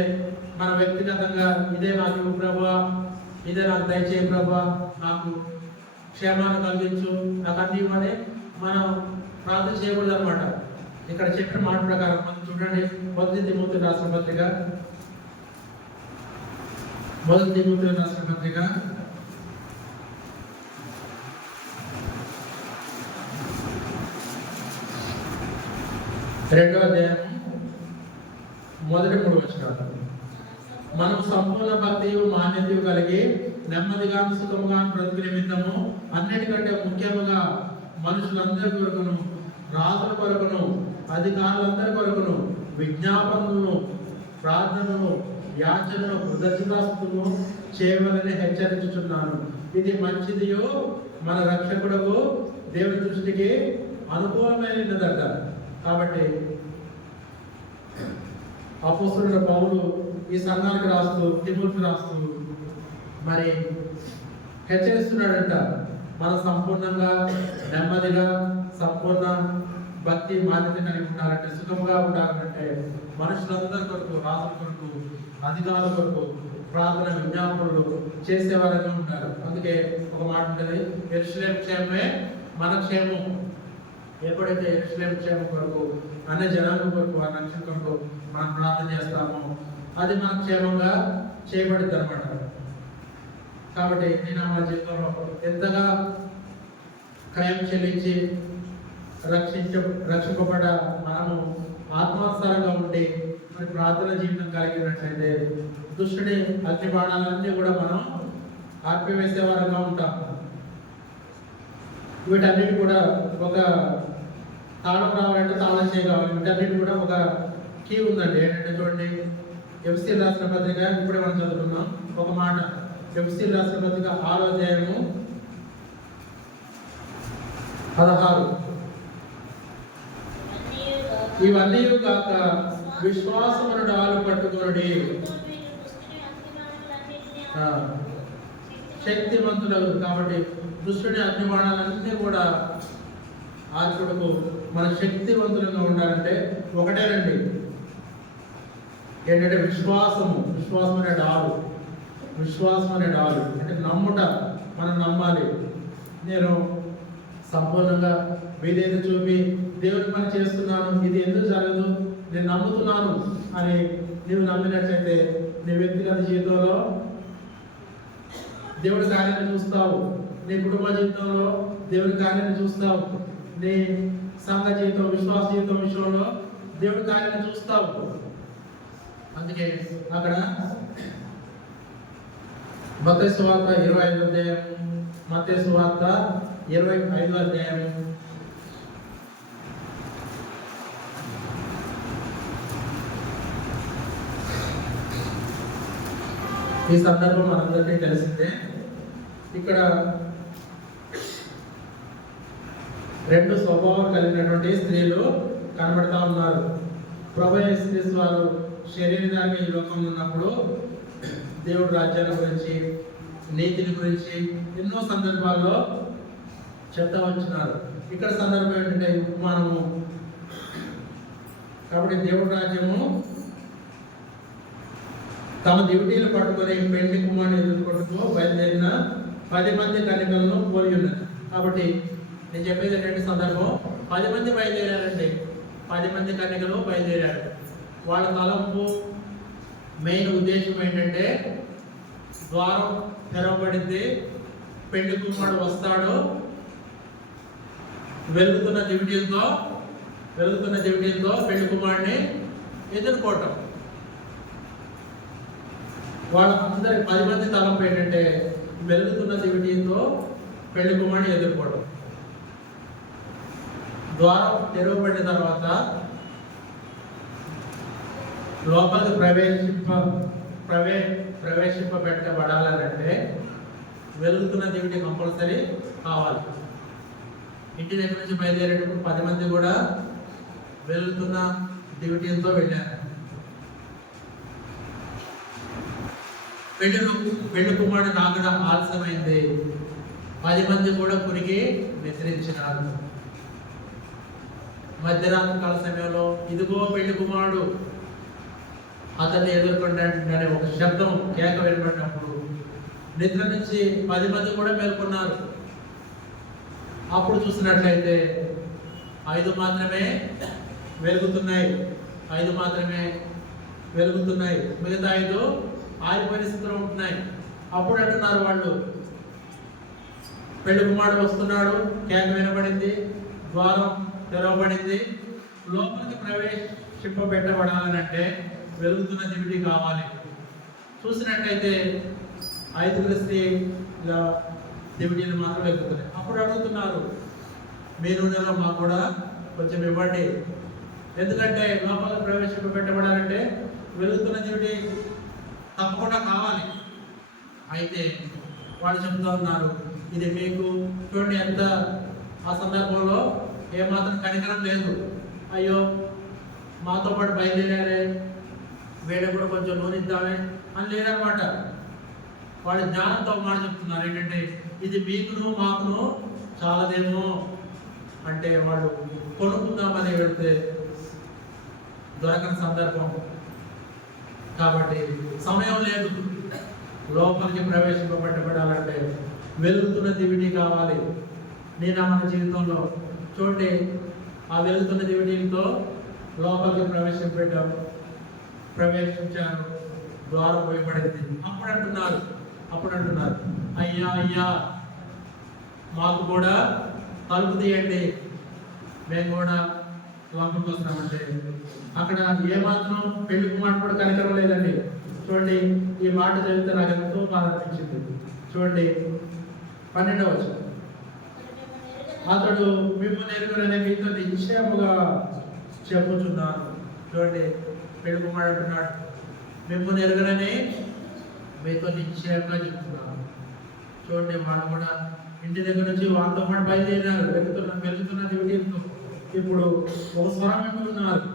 మన వ్యక్తిగతంగా ఇదే నాకు ఇవ్వు ప్రభువా, ఇదే నాకు దయచేయి ప్రభువా, నాకు క్షేమాన్ని కలిగించు, నాకు అన్ని ఇవ్వని మనం ప్రార్థన చేయకూడదు అనమాట. ఇక్కడ చెప్పిన మాట ప్రకారం మనం చూడండి, 1 తిమోతి రాసిన పత్రిక 2వ అధ్యాయం మొదటి 3 వచనాలు. మనం సంపూర్ణ భక్తియు మాన్యతయు కలిగి నెమ్మదిగాను సుఖముగాను బ్రతుకు నిమిత్తము అన్నిటికంటే ముఖ్యముగా మనుషులందరి కొరకును, రాజుల కొరకును, అధికారులందరి కొరకును విజ్ఞాపనలను, ప్రార్థనలు, యాచనలు, కృతజ్ఞతాస్తుతులను చేయవలని హెచ్చరించుచున్నాను. ఇది మంచిదియో మన రక్షకుడకు దేవుని దృష్టికి అనుకూలమైనదట. కాబట్టి అపోస్తలుడైన పౌలు ఈ సంఘానికి రాస్తూ, తిమోతికి రాస్తూ మరి హెచ్చరిస్తున్నాడంట. మనం సంపూర్ణంగా, నెమ్మదిగా, సంపూర్ణ భక్తి మాన్యత కలిగి ఉండాలంటే, సుఖంగా ఉండాలంటే మనుషులందరి కొరకు, రాజుల కొరకు, అధికారుల కొరకు ప్రార్థన, విజ్ఞాపనలు చేసేవారుగా ఉంటారు. అందుకే ఒక మాట ఉంటుంది, యెరూషలేము క్షేమమే మన క్షేమం. ఎప్పుడైతే యెరూషలేము క్షేమం కొరకు, అన్ని జనాల కొరకు, ఆ రక్షణ కొరకు మనం ప్రార్థన చేస్తామో అది మన క్షేమంగా చేయబడింది అనమాట. కాబట్టి నేను మన జీవితంలో ఎంతగా క్రయం చెల్లించి రక్షింపబడ్డ మనము ఆత్మానుసారంగా ఉండి మరి ప్రార్థన జీవితం కలిగినట్లయితే దుష్టుని అగ్ని బాణాలన్నీ కూడా మనం ఆర్పివేసే వారంగా ఉంటాం. వీటన్నిటి కూడా ఒక తాళం రావాలంటే తాళం చేయగలగాలి. వీటన్నిటి కూడా ఒక కీ ఉందండి. ఏంటంటే చూడండి, ఎఫ్ఎస్సీ రాసిన పత్రిక ఇప్పుడే మనం చదువుకున్నాం ఒక మాట. ఎఫ్ఎస్సీ రాసిన పత్రిక 6వ అధ్యాయము 16. ఇవన్నీ కాక విశ్వాసమును డాలు పట్టుకొనుడి, శక్తివంతులు. కాబట్టి దుష్టుని అగ్నిబాణాలన్నీ కూడా ఆర్పుడుకు మన శక్తివంతులుగా ఉండాలంటే ఒకటేనండి, ఏంటంటే విశ్వాసం అనే డాలు. విశ్వాసం అనే డాలు అంటే నమ్ముట. మనం నమ్మాలి. నేను సంపూర్ణంగా విధేయత చూపి దేవుని పని చేస్తున్నాను, ఇది ఎందుకు జరగదు, నేను నమ్ముతున్నాను అని నీవు నమ్మినట్లయితే నీ వ్యక్తిగత జీవితంలో దేవుడి కార్యాన్ని చూస్తావు, నీ కుటుంబ జీవితంలో దేవుడి కార్యాన్ని చూస్తావు, నీ సంఘ జీవితం, విశ్వాస జీవితం విషయంలో దేవుడి కార్యాన్ని చూస్తావు. అందుకే అక్కడ మత్తయి సువార్త 25వ అధ్యాయం, మత్తయి సువార్త 25వ అధ్యాయం ఈ సందర్భం మనందరికీ తెలిసిందే. ఇక్కడ 2 స్వభావం కలిగినటువంటి స్త్రీలు కనబడతా ఉన్నారు. ప్రభువైన యేసుక్రీస్తు వారు శరీరాన్ని ఈ లోకంలో ఉన్నప్పుడు దేవుడి రాజ్యాన్ని గురించి, నీతిని గురించి ఎన్నో సందర్భాల్లో చెప్తా వచ్చినారు. ఇక్కడ సందర్భం ఏంటంటే ఉపమానము. కాబట్టి దేవుడి రాజ్యము తమ డ్యూటీలు పట్టుకొని పెండ్లి కుమారుని ఎదుర్కొంటూ బయలుదేరిన 10 మంది కన్యకలను పోలి ఉన్నది. కాబట్టి నేను చెప్పేది ఏంటంటే సందర్భం, 10 మంది బయలుదేరారండి. 10 మంది కన్యకలు బయలుదేరారు. వాళ్ళ తలంపు, మెయిన్ ఉద్దేశం ఏంటంటే ద్వారం తెరవబడింది, పెండ్లి కుమారుడు వస్తాడు, వెలుగుతున్న దివిటీలతో పెళ్లి కుమారుడిని ఎదుర్కోవటం. వాళ్ళందరి 10 మంది తలంపు ఏంటంటే వెలుగుతున్న దివిటీతో పెళ్లి కుమారుని ఎదుర్కోవడం. ద్వారం తెరవబడిన తర్వాత లోపలికి ప్రవేశింపబెట్టబడాలంటే వెలుగుతున్న దివిటి కంపల్సరీ కావాలి. ఇంటి దగ్గర నుంచి బయలుదేరేటప్పుడు 10 మంది కూడా వెలుగుతున్న దివిటీలతో వెళ్ళారు. పెళ్లి కుమారుడు రాకడ ఆలస్యమైంది. 10 మంది కూడా కురికి నిద్రించినారు. మధ్యరాత్రి కాల సమయంలో ఇదిగో పెళ్లి కుమారుడు అతన్ని ఎదుర్కొంటాడనే ఒక శబ్దం కేక వినబడినప్పుడు నిద్ర నుంచి 10 మంది కూడా మేల్కొన్నారు. అప్పుడు చూసినట్లయితే 5 మాత్రమే వెలుగుతున్నాయి. 5 మాత్రమే వెలుగుతున్నాయి. మిగతా 5 ఆరిపోయిన స్థితిలో ఉంటున్నాయి. అప్పుడు అంటున్నారు వాళ్ళు, పెళ్లి కుమారుడు వస్తున్నాడు, కేక వినబడింది, ద్వారం తెరవబడింది, లోపలికి ప్రవేశింపబెట్టబడాలనంటే వెలుగుతున్న దివిటి కావాలి. చూసినట్టయితే 5 స్త్రీల దివిటీలు మాత్రం వెలుగుతున్నాయి. అప్పుడు అడుగుతున్నారు, మీ నూనెలో మాకు కూడా కొంచెం ఇవ్వండి. ఎందుకంటే లోపలికి ప్రవేశింపబెట్టబడాలంటే వెలుగుతున్న దివిటి తప్పకుండా కావాలి. అయితే వాళ్ళు చెప్తూ ఉన్నారు, ఇది మీకు చూడండి ఎంత ఆ సందర్భంలో ఏమాత్రం కనికరం లేదు. అయ్యో మాతో పాటు బయలుదేరారే, వేడ కూడా కొంచెం నూనె ఇద్దామే అని లేదనమాట. వాళ్ళు జ్ఞానంతో మాట చెప్తున్నారు ఏంటంటే ఇది మీకును మాకును చాలదేమో. అంటే వాళ్ళు కొనుక్కుందామని వెళ్తే దొరకని సందర్భం కాబట్టి సమయం లేదు. లోపలికి ప్రవేశింపబెట్టబడాలంటే వెలుగుతున్న దివిటి కావాలి. నేను మన జీవితంలో చూడండి, ఆ వెలుగుతున్న దివిటీలతో లోపలికి ప్రవేశించారు, ద్వారం వేయబడింది. అప్పుడు అంటున్నారు అయ్యా అయ్యా మాకు కూడా తలుపు తీయండి, మేము కూడా లోపలికి వస్తామంటే అక్కడ ఏమాత్రం పెళ్లి కుమారుడు కూడా కనికరం లేదండి. చూడండి, ఈ మాట చదివితే నాకు ఎంతో బాధ అనిపించింది. చూడండి 12వ వచనం, అతడు మిమ్మల్ని ఎరుగునని మీతో నిశ్చయముగా చెప్పుచున్నాను. చూడండి, పెళ్లి కుమారుడు అంటున్నాడు, మిమ్మల్ని ఎరుగునని మీతో నిశ్చయంగా చెప్తున్నాను. చూడండి, వాళ్ళు కూడా ఇంటి దగ్గర నుంచి వాళ్ళతో పాటు బయలుదేరారు వెళ్తున్న దివిటీలతో. ఇప్పుడు ఒక స్వరం వింటున్నారు,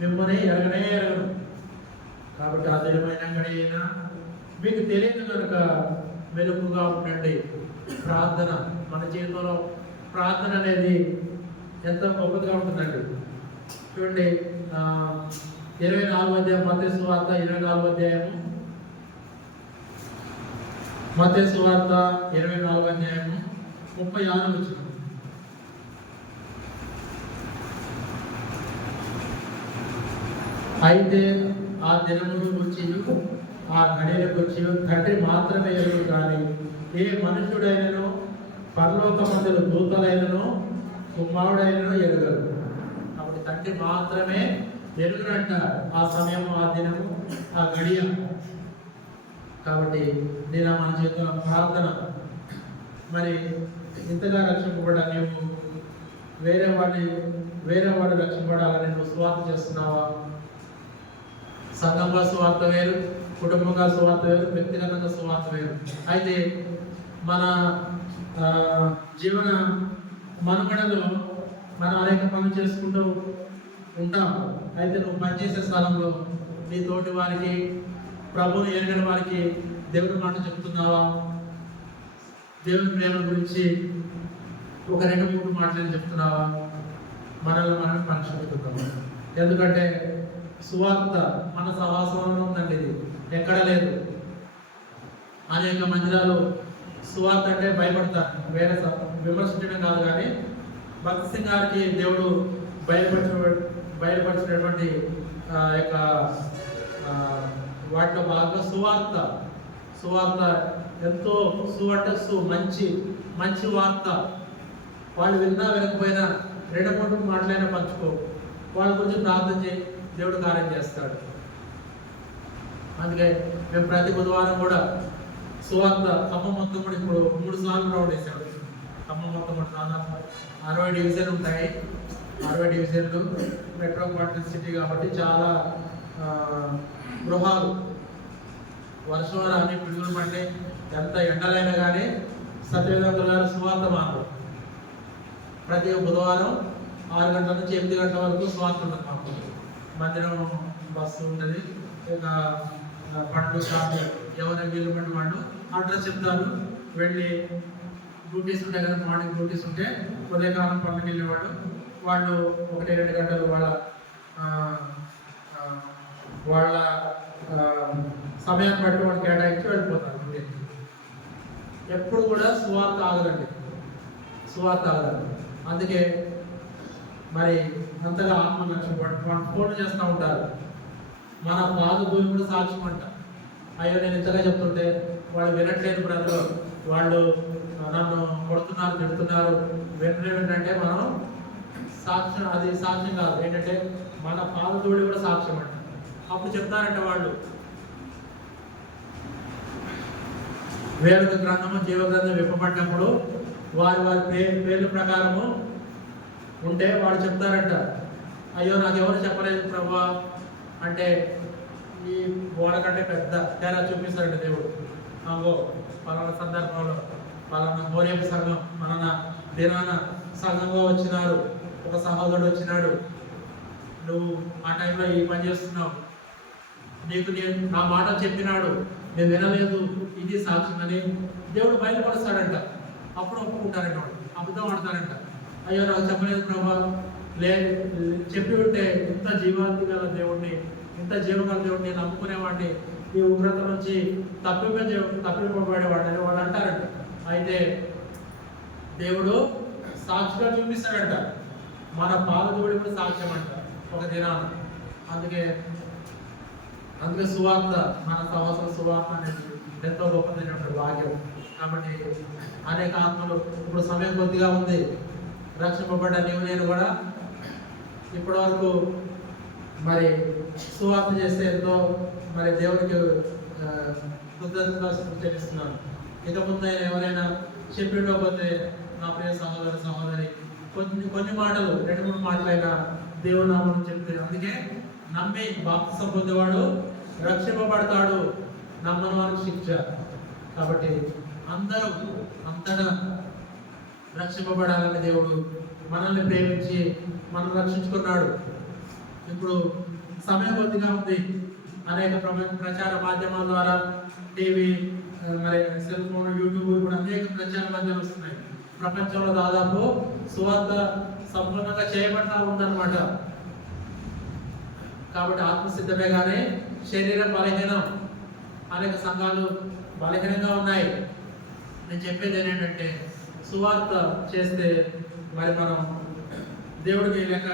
మిమ్మల్ని ఎరగను. కాబట్టి ఆ దినమైన గడియైనా మీకు తెలియదు కనుక మెలుగుగా ఉండండి. ప్రార్థన, మన జీవితంలో ప్రార్థన అనేది ఎంత గొప్పగా ఉంటుందండి. చూడండి 24వ అధ్యాయం మత్తయి సువార్త 24వ అధ్యాయము మత్తయి సువార్త 24వ అధ్యాయము 36వ వచనం. అయితే ఆ దినములు వచ్చి ఆ గడియలకు వచ్చి తండ్రి మాత్రమే ఎరుగు కానీ ఏ మనుషుడైనను పరలోక మందులు దూతలైనను కుమారుడైనను ఎరుగరు. కాబట్టి తండ్రి మాత్రమే ఎరుగునంట ఆ సమయము, ఆ దినము, ఆ గడియ. కాబట్టి నేను మన జీవితంలో ప్రార్థన, మరి ఇంతగా రక్షింపబడ్డా నీవు వేరే వాడు రక్షింపబడాలని నువ్వు సువార్త చేస్తున్నావా? సంఘంగా సువార్త వేరు, కుటుంబంగా సువార్త వేరు, వ్యక్తిగతంగా సువార్త వేరు. అయితే మన జీవన మనుగడలో మనం అనేక పనులు చేసుకుంటూ ఉంటాం. అయితే నువ్వు పనిచేసే స్థలంలో నీ తోటి వారికి, ప్రభువుని ఎరగని వారికి దేవుని మాట చెప్తున్నావా? దేవుని ప్రేమ గురించి ఒక 2-3 మాటలు చెప్తున్నావా? మనల్ని మనం పరీక్షిస్తున్నాము. ఎందుకంటే సువార్త మన సహవాసంలో ఉందండి, ఇది ఎక్కడ లేదు. అనేక మందిరాలు సువార్త అంటే భయపడతారు, వేరే విమర్శించడం కాదు, కానీ భక్తి సింగ్ గారికి దేవుడు బయలుపరిచినటువంటి యొక్క వాటిలో భాగంగా సువార్త ఎంతో మంచి వార్త. వాళ్ళు విన్నా వినకపోయినా 2-3 మాటలైనా పంచుకో, వాళ్ళ గురించి ప్రార్థన చేయి, దేవుడు కార్యం చేస్తాడు. అందుకే మేము ప్రతి బుధవారం కూడా సువార్త ఖమ్మం మొత్తం కూడా ఇప్పుడు 3 సార్లు రౌండ్ వేసాము. ఖమ్మం మొత్తం కూడా దాదాపు 60 డివిజన్లు ఉంటాయి. 60 డివిజన్లు మెట్రోపాలిటన్ సిటీ కాబట్టి చాలా గృహాలు వర్షం రాని పిడుగులు పడి ఎంత ఎండలైనా కానీ సత్యవేదాంతుల గారు సువార్త మాకు ప్రతి బుధవారం 6 గంటల నుంచి 8 గంటల వరకు సువార్త ఉంటుంది. మాకు మధ్యాహ్నం బస్సు ఉంటుంది. ఇక పండ్లు కాఫీ ఎవరైనా వీళ్ళు పడి వాళ్ళు అడ్రస్ చెప్తారు. వెళ్ళి డ్యూటీస్ ఉంటాయి కదా, మార్నింగ్ డ్యూటీస్ ఉంటే ఉదయకాలం పనులకు వెళ్ళేవాళ్ళు. వాళ్ళు 1-2 గంటలు వాళ్ళ సమయాన్ని బట్టి వాళ్ళు కేటాయించి వెళ్ళిపోతారు డ్యూటీకి. ఎప్పుడు కూడా సువార్త ఆగదండి, సువార్త ఆగదు. అందుకే మరి అంతగా ఆత్మ లక్ష్యం వాళ్ళు ఫోన్ చేస్తూ ఉంటారు. మన బాధ భూమి కూడా సాక్ష్యం అంట. అయ్యో నేను ఇంతగా చెప్తుంటే వాళ్ళు వినట్లేదు బ్రదర్, వాళ్ళు నన్ను కొడుతున్నారు, తిడుతున్నారు, ఏంటంటే మనం సాక్ష్యం, అది సాక్ష్యం కాదు. ఏంటంటే మన పాదధూళి కూడా సాక్ష్యం అంట. అప్పుడు చెప్తారంట వాళ్ళు, వేరొక గ్రంథము జీవ గ్రంథం విప్పబడినప్పుడు వారి పేర్ల ప్రకారము ఉంటే వాళ్ళు చెప్తారంట, అయ్యో నాకు ఎవరు చెప్పలేదు ప్రభా అంటే ఈ గోడ కంటే పెద్ద తేడా చూపిస్తారంట దేవుడు. అగో పలానా సందర్భంలో పలానా మోరేపు సంఘం మన దినాన సంఘంగా వచ్చినారు, ఒక సహోదరుడు వచ్చినాడు, నువ్వు ఆ టైంలో ఈ పని చేస్తున్నావు, నీకు నేను నా మాట చెప్పినాడు, నేను వినలేదు, ఇది సాక్ష్యం అని దేవుడు బయలుపరుస్తాడంట. అప్పుడు ఒప్పుకుంటారంట, వాడు అబద్ధం ఆడతారంట. అయ్యో నాకు చెప్పలేదు ప్రభా, చెప్పి ఉంటే ఇంత జీవాంతి గల దేవుడిని, ఇంత జీవగల దేవుడిని నమ్ముకునేవాడిని ఈ ఉగ్రత నుంచి తప్పింపబడేవాడిని వాళ్ళు అంటారంట. అయితే దేవుడు సాక్షిగా చూపిస్తాడంట, మన పాదధూళి కూడా సాక్ష్యం అంట ఒక దినాన్ని. అందుకే సువార్త, మన సహోదర సువార్త అనేది ఎంతో గొప్పదైనటువంటి భాగ్యం. కాబట్టి అనేక ఆత్మలు, ఇప్పుడు సమయం కొద్దిగా ఉంది, రక్షింపబడ్డ నీవు నేను కూడా ఇప్పటి వరకు మరి సువార్త చేస్తే ఎంతో మరి దేవుడికి కృతజ్ఞతలు చెల్లిస్తున్నాను. ఇక ముందు ఎవరైనా చెప్పిపోతే నా ప్రియ సహోదర సహోదరి కొన్ని మాటలు, 2-3 మాటలైనా దేవుని నామం చెప్తే, అందుకే నమ్మి బాప్తిసం పొందేవాడు రక్షింపబడతాడు, నమ్మని వారికి శిక్ష. కాబట్టి అందరూ అంతటా రక్షింపబడాలని దేవుడు మనల్ని ప్రేమించి మనం రక్షించుకున్నాడు. ఇప్పుడు సమయం కొద్దిగా ఉంది. అనేక ప్రచార మాధ్యమాల ద్వారా టీవీ, మరి సెల్ ఫోన్, యూట్యూబ్ కూడా అనేక ప్రచార మాధ్యమాలు వస్తున్నాయి. ప్రపంచంలో దాదాపు సువార్త సంపూర్ణంగా చేయబడతా ఉందన్నమాట. కాబట్టి ఆత్మసిద్ధమే కానీ శరీరం బలహీనం. అనేక సంఘాలు బలహీనంగా ఉన్నాయి. నేను చెప్పేది ఏంటంటే సువార్త చేస్తే మరి మనం దేవుడికి లేక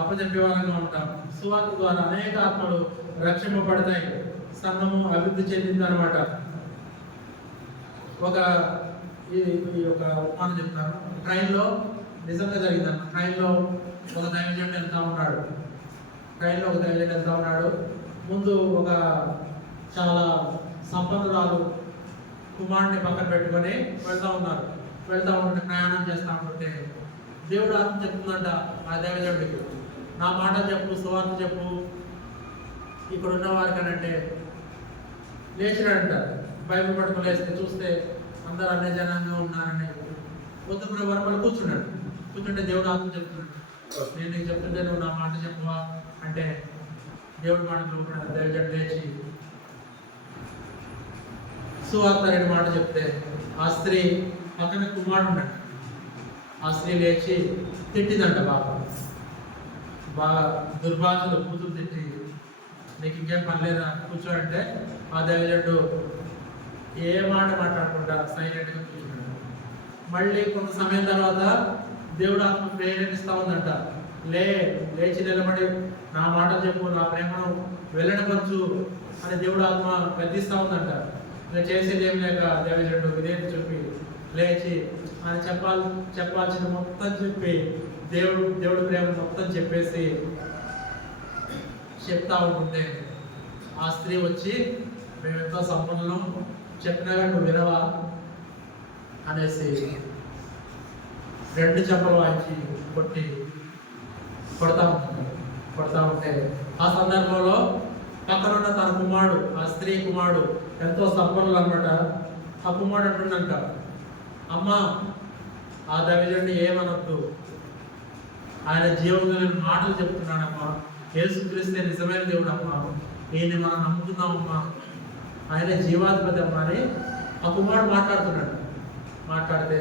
అప్పచెప్పే వాళ్ళగా ఉంటాం. సువార్త ద్వారా అనేక ఆత్మలు రక్షింపబడతాయి, సంఘము అభివృద్ధి చెందింది అనమాట. ఈ ఒక ఉపమానం చెప్తాను. ట్రైన్లో నిజంగా జరిగిందన్న. ట్రైన్లో ఒక దైవజనుడు వెళ్తా ఉన్నాడు. ముందు ఒక చాలా సంపన్నురాలు కుమారుడిని పక్కన పెట్టుకొని వెళ్తా ఉంటే ప్రయాణం చేస్తూ ఉంటుంటే దేవుడు ఆత్మ చెప్తుందంట ఆ దైవజనుడికి, నా మాట చెప్పు, సువార్త చెప్పు ఇక్కడ ఉన్న వారికనంటే లేచినాడంట. బైబిల్ పట్టుకుని లేస్తే చూస్తే అందరూ అన్ని జనంగా ఉన్నారని వద్దు ప్రభు కూర్చుంటే దేవుడు ఆత్మ చెప్తున్నాడు, నేను నీకు చెప్తుంటే నువ్వు నా మాట చెప్పువా అంటే దేవుడి మాటలు కూడా దైవజనుడు లేచి సువార్త అనే మాట చెప్తే ఆ స్త్రీ పక్కన కుమారుడు ఉన్నాడు. ఆ స్త్రీ లేచి తిట్టిందంట, బాగా దుర్భాషలు కూతురు తిట్టి, నీకు ఇంకేం పని లేదా కూర్చోడంటే ఆ దైవజనుడు ఏ మాట మాట్లాడకుండా సైలెంట్గా కూర్చున్నాడు. మళ్ళీ కొంత సమయం తర్వాత దేవుడు ఆత్మ ప్రేరేపిస్తా ఉందంట, లేచి నిలబడి నా మాట చెప్పు, నా ప్రేమను వెల్లడపరచు అని దేవుడు ఆత్మ గద్దిస్తా ఉందంట. నేను చేసేది ఏం లేక దైవజనుడు విధేయత చూపి లేచి ఆయన చెప్పాల్సింది మొత్తం చెప్పి దేవుడి ప్రేమ మొత్తం చెప్పేసి చెప్తా ఉంటుంటే ఆ స్త్రీ వచ్చి, మేమెంతో సంపన్నులం, చెప్పినా నువ్వు వినవా అనేసి రెండు చెప్పలు వాయించి కొడతా ఉంటే ఆ సందర్భంలో పక్కనున్న తన కుమారుడు, ఆ స్త్రీ కుమారుడు ఎంతో సంపన్నులు అనమాట. ఆ కుమారుడు అంటుండంట, అమ్మ ఆ దైవజనుడిని ఏమనొద్దు, ఆయన జీవం కలిగిన మాటలు చెప్తున్నాడమ్మా, యేసుక్రీస్తే నిజమైన దేవుడు అమ్మా, ఈయన్ని మనం నమ్ముతున్నామమ్మా, ఆయన జీవాధిపతి అమ్మా అని ఆ కుమారుడు మాట్లాడుతున్నాడు. మాట్లాడితే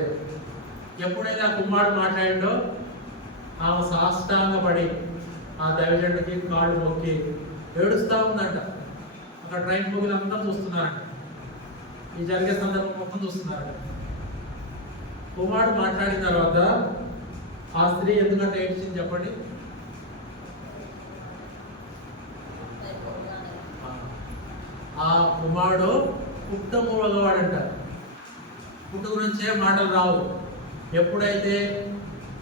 ఎప్పుడైతే ఆ కుమారుడు మాట్లాడిండో ఆమె సాష్టాంగపడి ఆ దైవజనుడికి కాళ్ళు మొక్కి ఏడుస్తూ ఉందంట. అక్కడ ట్రైన్ మొగ్గులు అందరూ చూస్తున్నారంట, ఈ జరిగే సందర్భం మొత్తం చూస్తున్నారంట. కుమారుడు మాట్లాడిన తర్వాత ఆ స్త్రీ ఎందుకంటే ఏడ్చింది చెప్పండి? ఆ కుమారుడు పుట్టమూడవాడంట. పుట్టు గురించే మాటలు రావు. ఎప్పుడైతే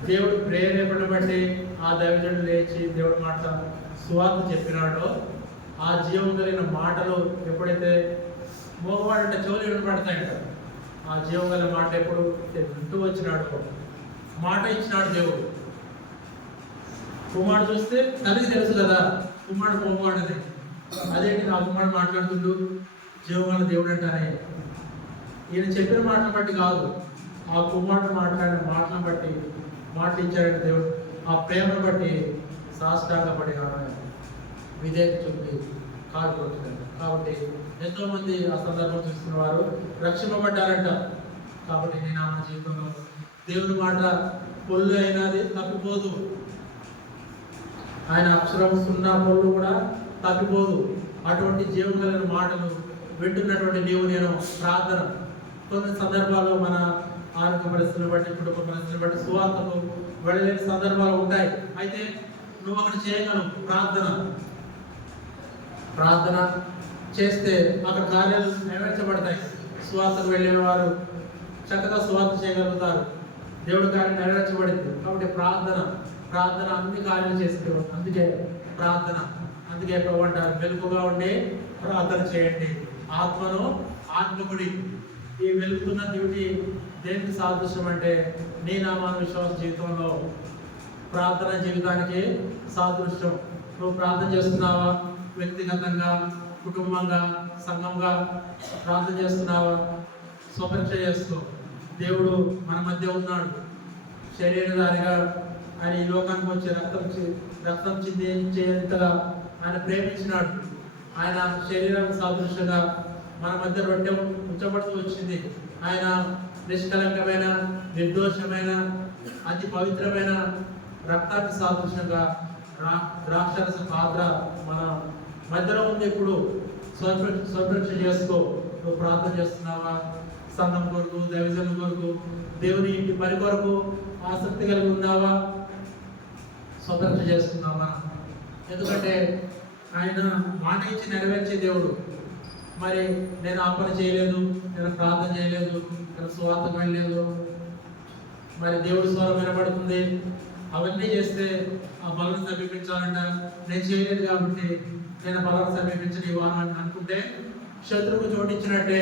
దేవుడు ప్రేరేపణ బట్టి ఆ దైవజనుడు లేచి దేవుడు మాట సువార్త చెప్పినాడో, ఆ జీవం కలిగిన మాటలు ఎప్పుడైతే మోగవాడంట చెవులు వినపడతాయంట, ఆ జీవం కలిగిన మాట ఎప్పుడు వింటూ వచ్చినాడు, మాట ఇచ్చినాడు దేవుడు. కుమారుడు చూస్తే తల్లికి తెలుసు కదా కుమారుడు మోగవాడని, అదేంటి నా కుమారుడు మాట్లాడుతుండు జీవం గల దేవుడు అంటానే. ఈయన చెప్పిన మాటను బట్టి కాదు, ఆ కుమారుడు మాట్లాడిన మాటలను బట్టి మాటలు ఇచ్చాడంటే దేవుడు. ఆ ప్రేమను బట్టి సాష్టాంగపడి విధేయత చూపి కాలు కొడుతున్నారు. కాబట్టి ఎంతో మంది ఆ సందర్భం చూస్తున్న వారు రక్షింపబడ్డారంట. కాబట్టి నేను నా జీవితంలో దేవుని మాట పొల్లు అయినది తప్పిపోదు, ఆయన అక్షరం సున్నా పొల్లు కూడా తప్పిపోదు. అటువంటి జీవం కలిగిన మాటలు వింటున్నటువంటి నీవు నేను ప్రార్థన, కొన్ని సందర్భాల్లో మన ఆరోగ్య పరిస్థితులను బట్టి, కుటుంబ పరిస్థితులను బట్టి సువార్తకు వెళ్ళలేని సందర్భాలు ఉంటాయి. అయితే నువ్వు ఒకటి చేయగలవు, ప్రార్థన చేస్తే అక్కడ కార్యాలు నెరవేర్చబడతాయి. సువార్తకు వెళ్ళిన వారు చక్కగా సువార్త చేయగలుగుతారు, దేవుడి కార్యం నెరవేర్చబడింది. కాబట్టి ప్రార్థన అన్ని కార్యాలు చేసేవారు. అందుకే ప్రార్థన, అందుకే ప్రభు అంటారు వెలుగుగా ఉండి ప్రార్థన చేయండి, ఆత్మను ఆత్మకుడి. ఈ వెలుగుతున్న డ్యూటీ దేనికి సాదృశ్యం అంటే నీ నామాన విశ్వాస జీవితంలో ప్రార్థన జీవితానికి సాదృశ్యం. నువ్వు ప్రార్థన చేస్తున్నావా? వ్యక్తిగతంగా, కుటుంబంగా, సంఘంగా ప్రార్థన చేస్తున్నావా? స్వపరీక్ష చేసుకో. దేవుడు మన మధ్య ఉన్నాడు, శరీరధారిగా ఆయన ఈ లోకానికి వచ్చి రక్తం చిందించేంతగా ఆయన ప్రేమించినాడు. ఆయన శరీరం సాదృశ్యంగా మన మధ్య రొట్టె ఉంచబడుతూ వచ్చింది. ఆయన నిష్కలంకమైన, నిర్దోషమైన, అతి పవిత్రమైన రక్తానికి సాదృశ్యంగా ద్రాక్షరస పాత్ర మన మధ్యలో ఉంది. ఇప్పుడు స్వపరీక్ష చేసుకో. నువ్వు ప్రార్థన చేస్తున్నావా? సంఘం కొరకు, దైవజనుల కొరకు, దేవుని ఇంటి పని కొరకు ఆసక్తి కలిగి ఉన్నావా? స్వపరీక్ష చేసుకున్నావా? ఎందుకంటే ఆయన మాట ఇచ్చి నెరవేర్చే దేవుడు. మరి నేను ఆ పని చేయలేదు, నేను ప్రార్థన చేయలేదు, నేను సువార్తకు వెళ్ళలేదు, మరి దేవుడి స్వరం వినబడుతుంది, అవన్నీ చేస్తే ఆ బలం సమీపించాలంట. నేను చేయలేదు కాబట్టి నేను బలం సమీపించని ఇవ్వాలని అనుకుంటే శత్రువుకు చోటించినట్టే.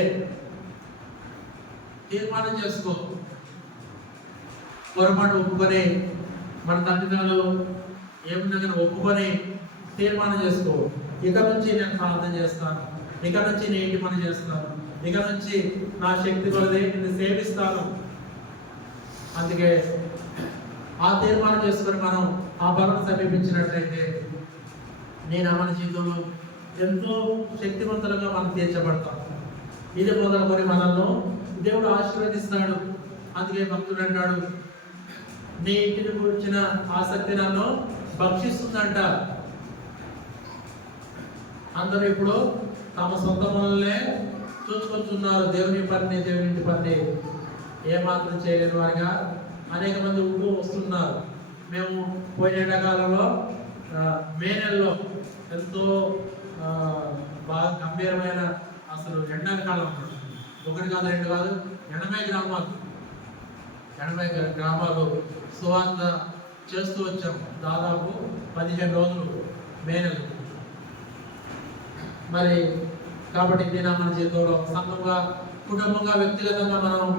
తీర్మానం చేసుకో. పొరపాటు ఒప్పుకొని, మన తల్లిదండ్రులు ఏముందని ఒప్పుకొని తీర్మానం చేసుకో. ఇక నుంచి నేను ప్రార్థన చేస్తాను, ఇక నుంచి నేను ఇంటి పని చేస్తాను, ఇక నుంచి నా శక్తి కొలది నిన్ను సేవిస్తాను. అందుకే ఆ తీర్మానం చేసుకొని మనం ఆ బలం సమీపించినట్లయితే నేను మన జీవితంలో ఎంతో శక్తివంతులుగా మనం తీర్చబడతాం. ఇది మొదలుకొని మనల్ని దేవుడు ఆశీర్వదిస్తాడు. అందుకే భక్తుడు అంటాడు, నీ ఇంటిని గురించిన ఆసక్తి నన్ను భక్షిస్తుందంట. అందరూ ఇప్పుడు తమ సొంత పనులనే చూసుకొచ్చున్నారు. దేవుని ఇంటి పని ఏమాత్రం చేయలేని వారిగా అనేక మంది ఉంటూ వస్తున్నారు. మేము పోయిన ఎండాకాలంలో మే నెలలో ఎంతో బాగా గంభీరమైన అసలు ఎండాకాలం, ఒకటి కాదు రెండు కాదు 80 గ్రామాలు సువార్త చేస్తూ వచ్చాం. దాదాపు 15 రోజులు మే నెల. మరి కాబట్టి నేను మన జీవితంలో సంఘంగా, కుటుంబంగా, వ్యక్తిగతంగా మనం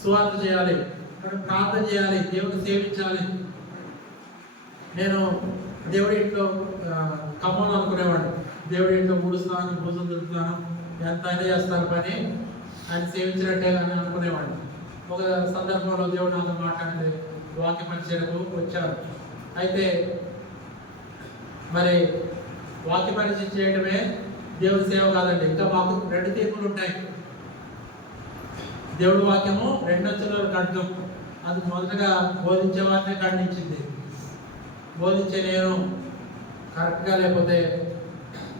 సువార్త చేయాలి. మనం ప్రార్థన చేయాలి, దేవుని సేవించాలి. నేను దేవుడి ఇంట్లో ఖమ్మంలో అనుకునేవాడిని, దేవుడి ఇంట్లో ఊడుస్తాను, భూజం దులుపుతాను, ఎంత అయినా చేస్తాను పని, ఆయన సేవించినట్టే అని అనుకునేవాడిని. ఒక సందర్భంలో దేవుడు నాతో మాట్లాడితే వాక్య పరిచయకు వచ్చారు. అయితే మరి వాక్య పరిచయం చేయడమే దేవుడి సేవ కాదండి, ఇంకా మాకు 2 తీర్పులు ఉంటాయి. దేవుడి వాక్యము 2 అంచుల ఖడ్గం. అది మొదటగా బోధించే వారినే ఖండించింది. బోధించే నేను కరెక్ట్గా లేకపోతే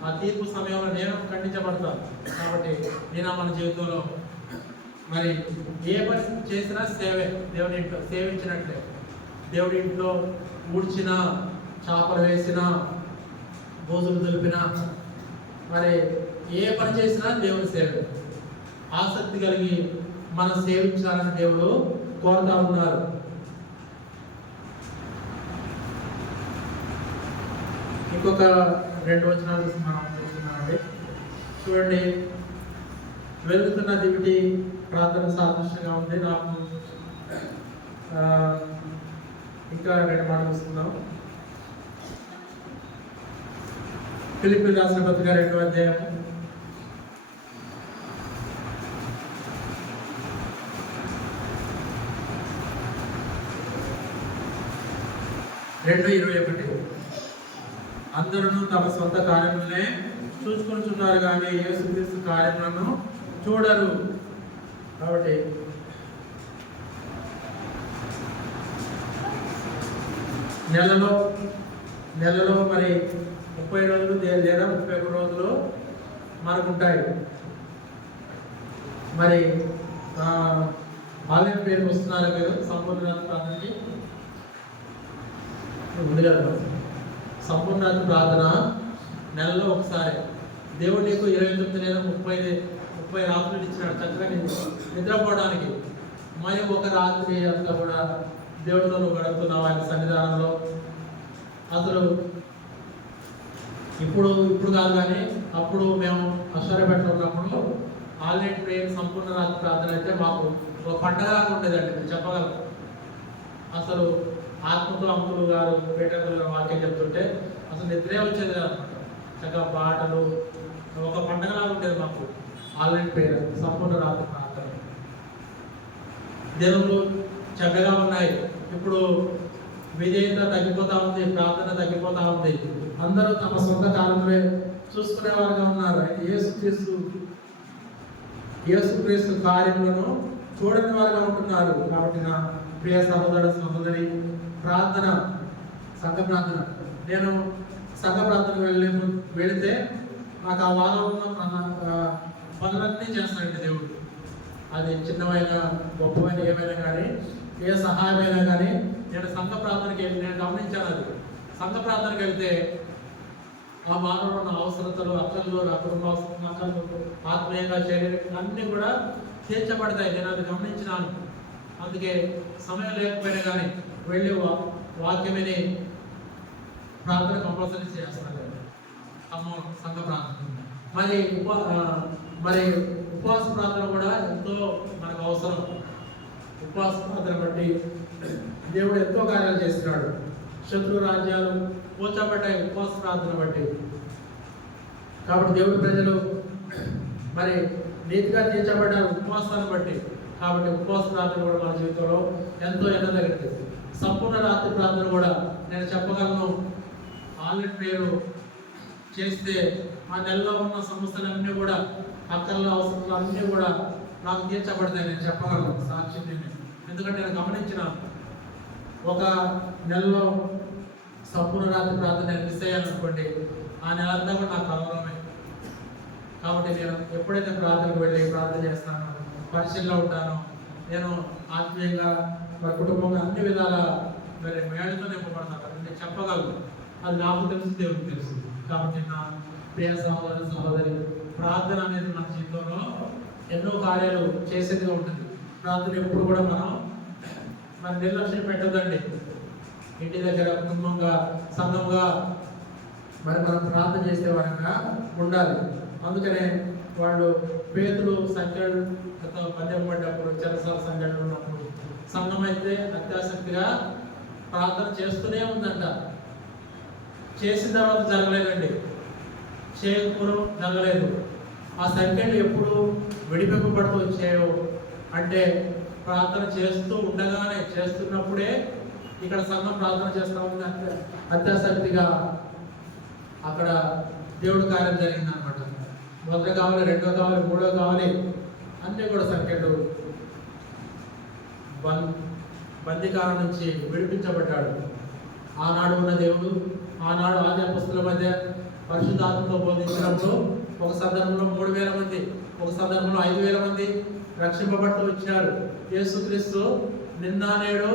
ఆ తీర్పు సమయంలో నేను ఖండించబడతాను. కాబట్టి నేను మన జీవితంలో మరి ఏ పని చేసినా సేవే, దేవుడి ఇంట్లో సేవించినట్లే. దేవుడి ఇంట్లో ఊడ్చిన, చేపలు వేసిన, భోజనం దులిపిన, మరి ఏ పని చేసినా దేవుని సేవే. ఆసక్తి కలిగి మనం సేవించాలని దేవుడు కోరుతా ఉన్నారు. ఇంకొక 2 వచనాలు మనం చూస్తున్నామండి. చూడండి, వెలుగుతున్న దివిటి ప్రార్థన సాదృశ్యంగా ఉంది. నాకు ఇంకా 2 మాటలు చూస్తున్నాం. ఫిలిప్పీయులకు రాసిన పత్రిక 2వ అధ్యాయం 2:21. అందరూ తమ సొంత కార్యములనే చూసుకుంటున్నారు కానీ యేసుక్రీస్తు కార్యములను చూడరు. కాబట్టి నెలలో మరి 30 రోజులు లేదా 31 రోజులు మనకుంటాయి. మరి ఆలయం పేరు వస్తున్నారు మీరు సంపూర్ణ ప్రార్థనకి ఉంది కదా. సంపూర్ణ ప్రార్థన నెలలో ఒకసారి. దేవుడు నీకు 29 లేదా 30 రాత్రులు ఇచ్చినాడు చక్కగా నిద్రపోవడానికి. మరి ఒక రాత్రి అంతా కూడా దేవుడితో నువ్వు గడుపుతున్నావు ఆయన సన్నిధానంలో. అసలు ఇప్పుడు కాదు కానీ అప్పుడు మేము అశ్వర్యపేటలో ఉన్నప్పుడు ఆల్రెడీ ప్రేయర్ సంపూర్ణ రాత్రి ప్రార్థన అయితే మాకు ఒక పండగలాగా ఉండేదండి. మీరు చెప్పగలరు. అసలు ఆత్మతో అంకులు గారు పేటకులు వాక్యం చెప్తుంటే అసలు నిద్రే వచ్చేది అనమాట. చక్కగా పాటలు, ఒక పండగలాగా ఉండేది మాకు ఆల్రెడీ ప్రేయర్ సంపూర్ణ రాత్రి ప్రార్థన. దేవుళ్ళు చక్కగా ఉన్నాయి. ఇప్పుడు విధేయత తగ్గిపోతా ఉంది, ప్రార్థన తగ్గిపోతా ఉంది. అందరూ తమ సొంత కాలంలో చూసుకునేవారుగా ఉన్నారు. అయితే యేసుక్రీస్తు కార్యములను చూడని వారుగా ఉంటున్నారు. కాబట్టి నా ప్రియ సహోదరి ప్రార్థన, సంఘ ప్రార్థన, నేను సంఘ ప్రార్థనకు వెళితే నాకు ఆ వారంలో పనులన్నీ చేస్తానండి దేవుడు. అది చిన్నవైనా గొప్పమైన ఏమైనా కానీ, ఏ సహాయమైనా కానీ నేను సంఘ ప్రార్థనకి వెళ్ళి నేను గమనించాను. అది సంఘ ప్రార్థనకి వెళ్తే ఆ మానవుడు ఉన్న అవసరతలు, అక్కలు, నా కుటుంబ అవసరాలు, ఆత్మీయంగా శారీరకంగా అన్నీ కూడా తీర్చబడతాయి. నేను అది గమనించినాను. అందుకే సమయం లేకపోయినా కానీ వెళ్ళి వాక్యం విని ప్రార్థన కంపల్సరీ చేస్తాను. సంఘ ప్రార్థన మరి ఉపవాస ప్రార్థన కూడా ఎంతో మనకు అవసరం. ఉపవాస ప్రార్థన బట్టి దేవుడు ఎంతో కార్యాలు చేస్తున్నాడు. శత్రు రాజ్యాలు కూర్చోబడ్డాయి ఉపవాస ప్రార్థన బట్టి. కాబట్టి దేవుడి ప్రజలు మరి నీతిగా తీర్చబడ్డారు ఉపవాసాన్ని బట్టి. కాబట్టి ఉపవాస ప్రార్థన కూడా మన జీవితంలో ఎంతో ఎన్నదగ్గది. సంపూర్ణ రాత్రి ప్రార్థన కూడా నేను చెప్పగలను. ఆల్రెడీ పేరు చేస్తే ఆ నెలలో ఉన్న సమస్యలన్నీ కూడా, అక్కర్ల అవసరాలు అన్నీ కూడా నాకు తీర్చబడతాయి. నేను చెప్పగలను సాక్ష్యం. ఎందుకంటే నేను గమనించిన ఒక నెలలో సంపూర్ణ రాత్రి ప్రార్థన నేను మిస్ అయ్యాను అనుకోండి, ఆ నెలంతా కూడా నాకు కలవరమే. కాబట్టి నేను ఎప్పుడైతే ప్రార్థనకు వెళ్ళి ప్రార్థన చేస్తానో, పరిశీలనలో ఉంటానో, నేను ఆత్మీయంగా మరి కుటుంబంగా అన్ని విధాల మరి మేళతో నింపబడతాను. నేను చెప్పగలను. అది నాకు తెలుసు, దేవుడికి తెలుసు. కాబట్టి నా ప్రియ సహోదరి ప్రార్థన అనేది మన జీవితంలో ఎన్నో కార్యాలు చేసేదిగా ఉంటుంది. ప్రార్థన ఎప్పుడు కూడా మన నిర్లక్ష్యం పెట్టదండి. ఇంటి దగ్గర కుటుంబంగా, సంఘంగా మరి మనం ప్రార్థన చేసే వారంగా ఉండాలి. అందుకనే వాళ్ళు పేతులు సంఖ్యలతో పద్యం పడ్డప్పుడు, చెరసాల సంఘటనలు ఉన్నప్పుడు సంఘం అయితే అత్యాసక్తిగా ప్రార్థన చేస్తూనే ఉందంట. చేసిన తర్వాత జరగలేదండి, చేయకూడదు జరగలేదు. ఆ సంఖ్యలు ఎప్పుడు విడిపింపబడుతూ వచ్చాయో అంటే ప్రార్థన చేస్తూ ఉండగానే, చేస్తున్నప్పుడే ఇక్కడ సంఘం ప్రార్థన చేస్తూ ఉంది. అత్యాసక్తిగా అక్కడ దేవుడి కార్యం జరిగింది అనమాట. మొదట కావాలి, రెండో కావాలి, మూడో కావాలి, అన్నీ కూడా సంఖ్యలు. బందికాలం నుంచి విడిపించబడ్డాడు. ఆనాడు ఉన్న దేవుడు, ఆనాడు ఆది అపొస్తలుల మధ్య పరిశుద్ధాత్మతో బోధించినప్పుడు ఒక సందర్భంలో 3000 మంది, ఒక సందర్భంలో 5000 మంది రక్షింపబడుతూ వచ్చారు. యేసుక్రీస్తు నిన్న నేడు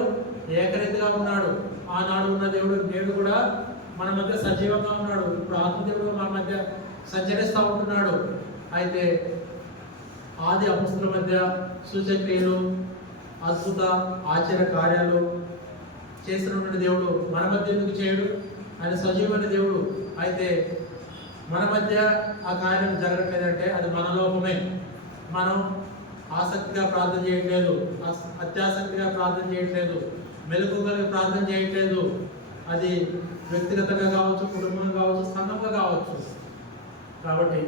ఏకరీతిగా ఉన్నాడు. ఆనాడు ఉన్న దేవుడు నేడు కూడా మన మధ్య సజీవంగా ఉన్నాడు. ఇప్పుడు ఆత్మదేవుడు మన మధ్య సంచరిస్తూ ఉంటున్నాడు. అయితే ఆది అపొస్తలుల మధ్య సూచక్రియలు, అద్భుత ఆశ్చర్య కార్యాలు చేసినటువంటి దేవుడు మన మధ్య ఎందుకు చేయడు? ఆయన సజీవమైన దేవుడు. అయితే మన మధ్య ఆ కార్యం జరగట్లేదంటే అది మన లోపమే. మనం ఆసక్తిగా ప్రార్థన చేయట్లేదు, అత్యాసక్తిగా ప్రార్థన చేయట్లేదు, మెలకుగా ప్రార్థన చేయట్లేదు. అది వ్యక్తిగతంగా కావచ్చు, కుటుంబంగా కావచ్చు, సంఘంగా కావచ్చు. కాబట్టి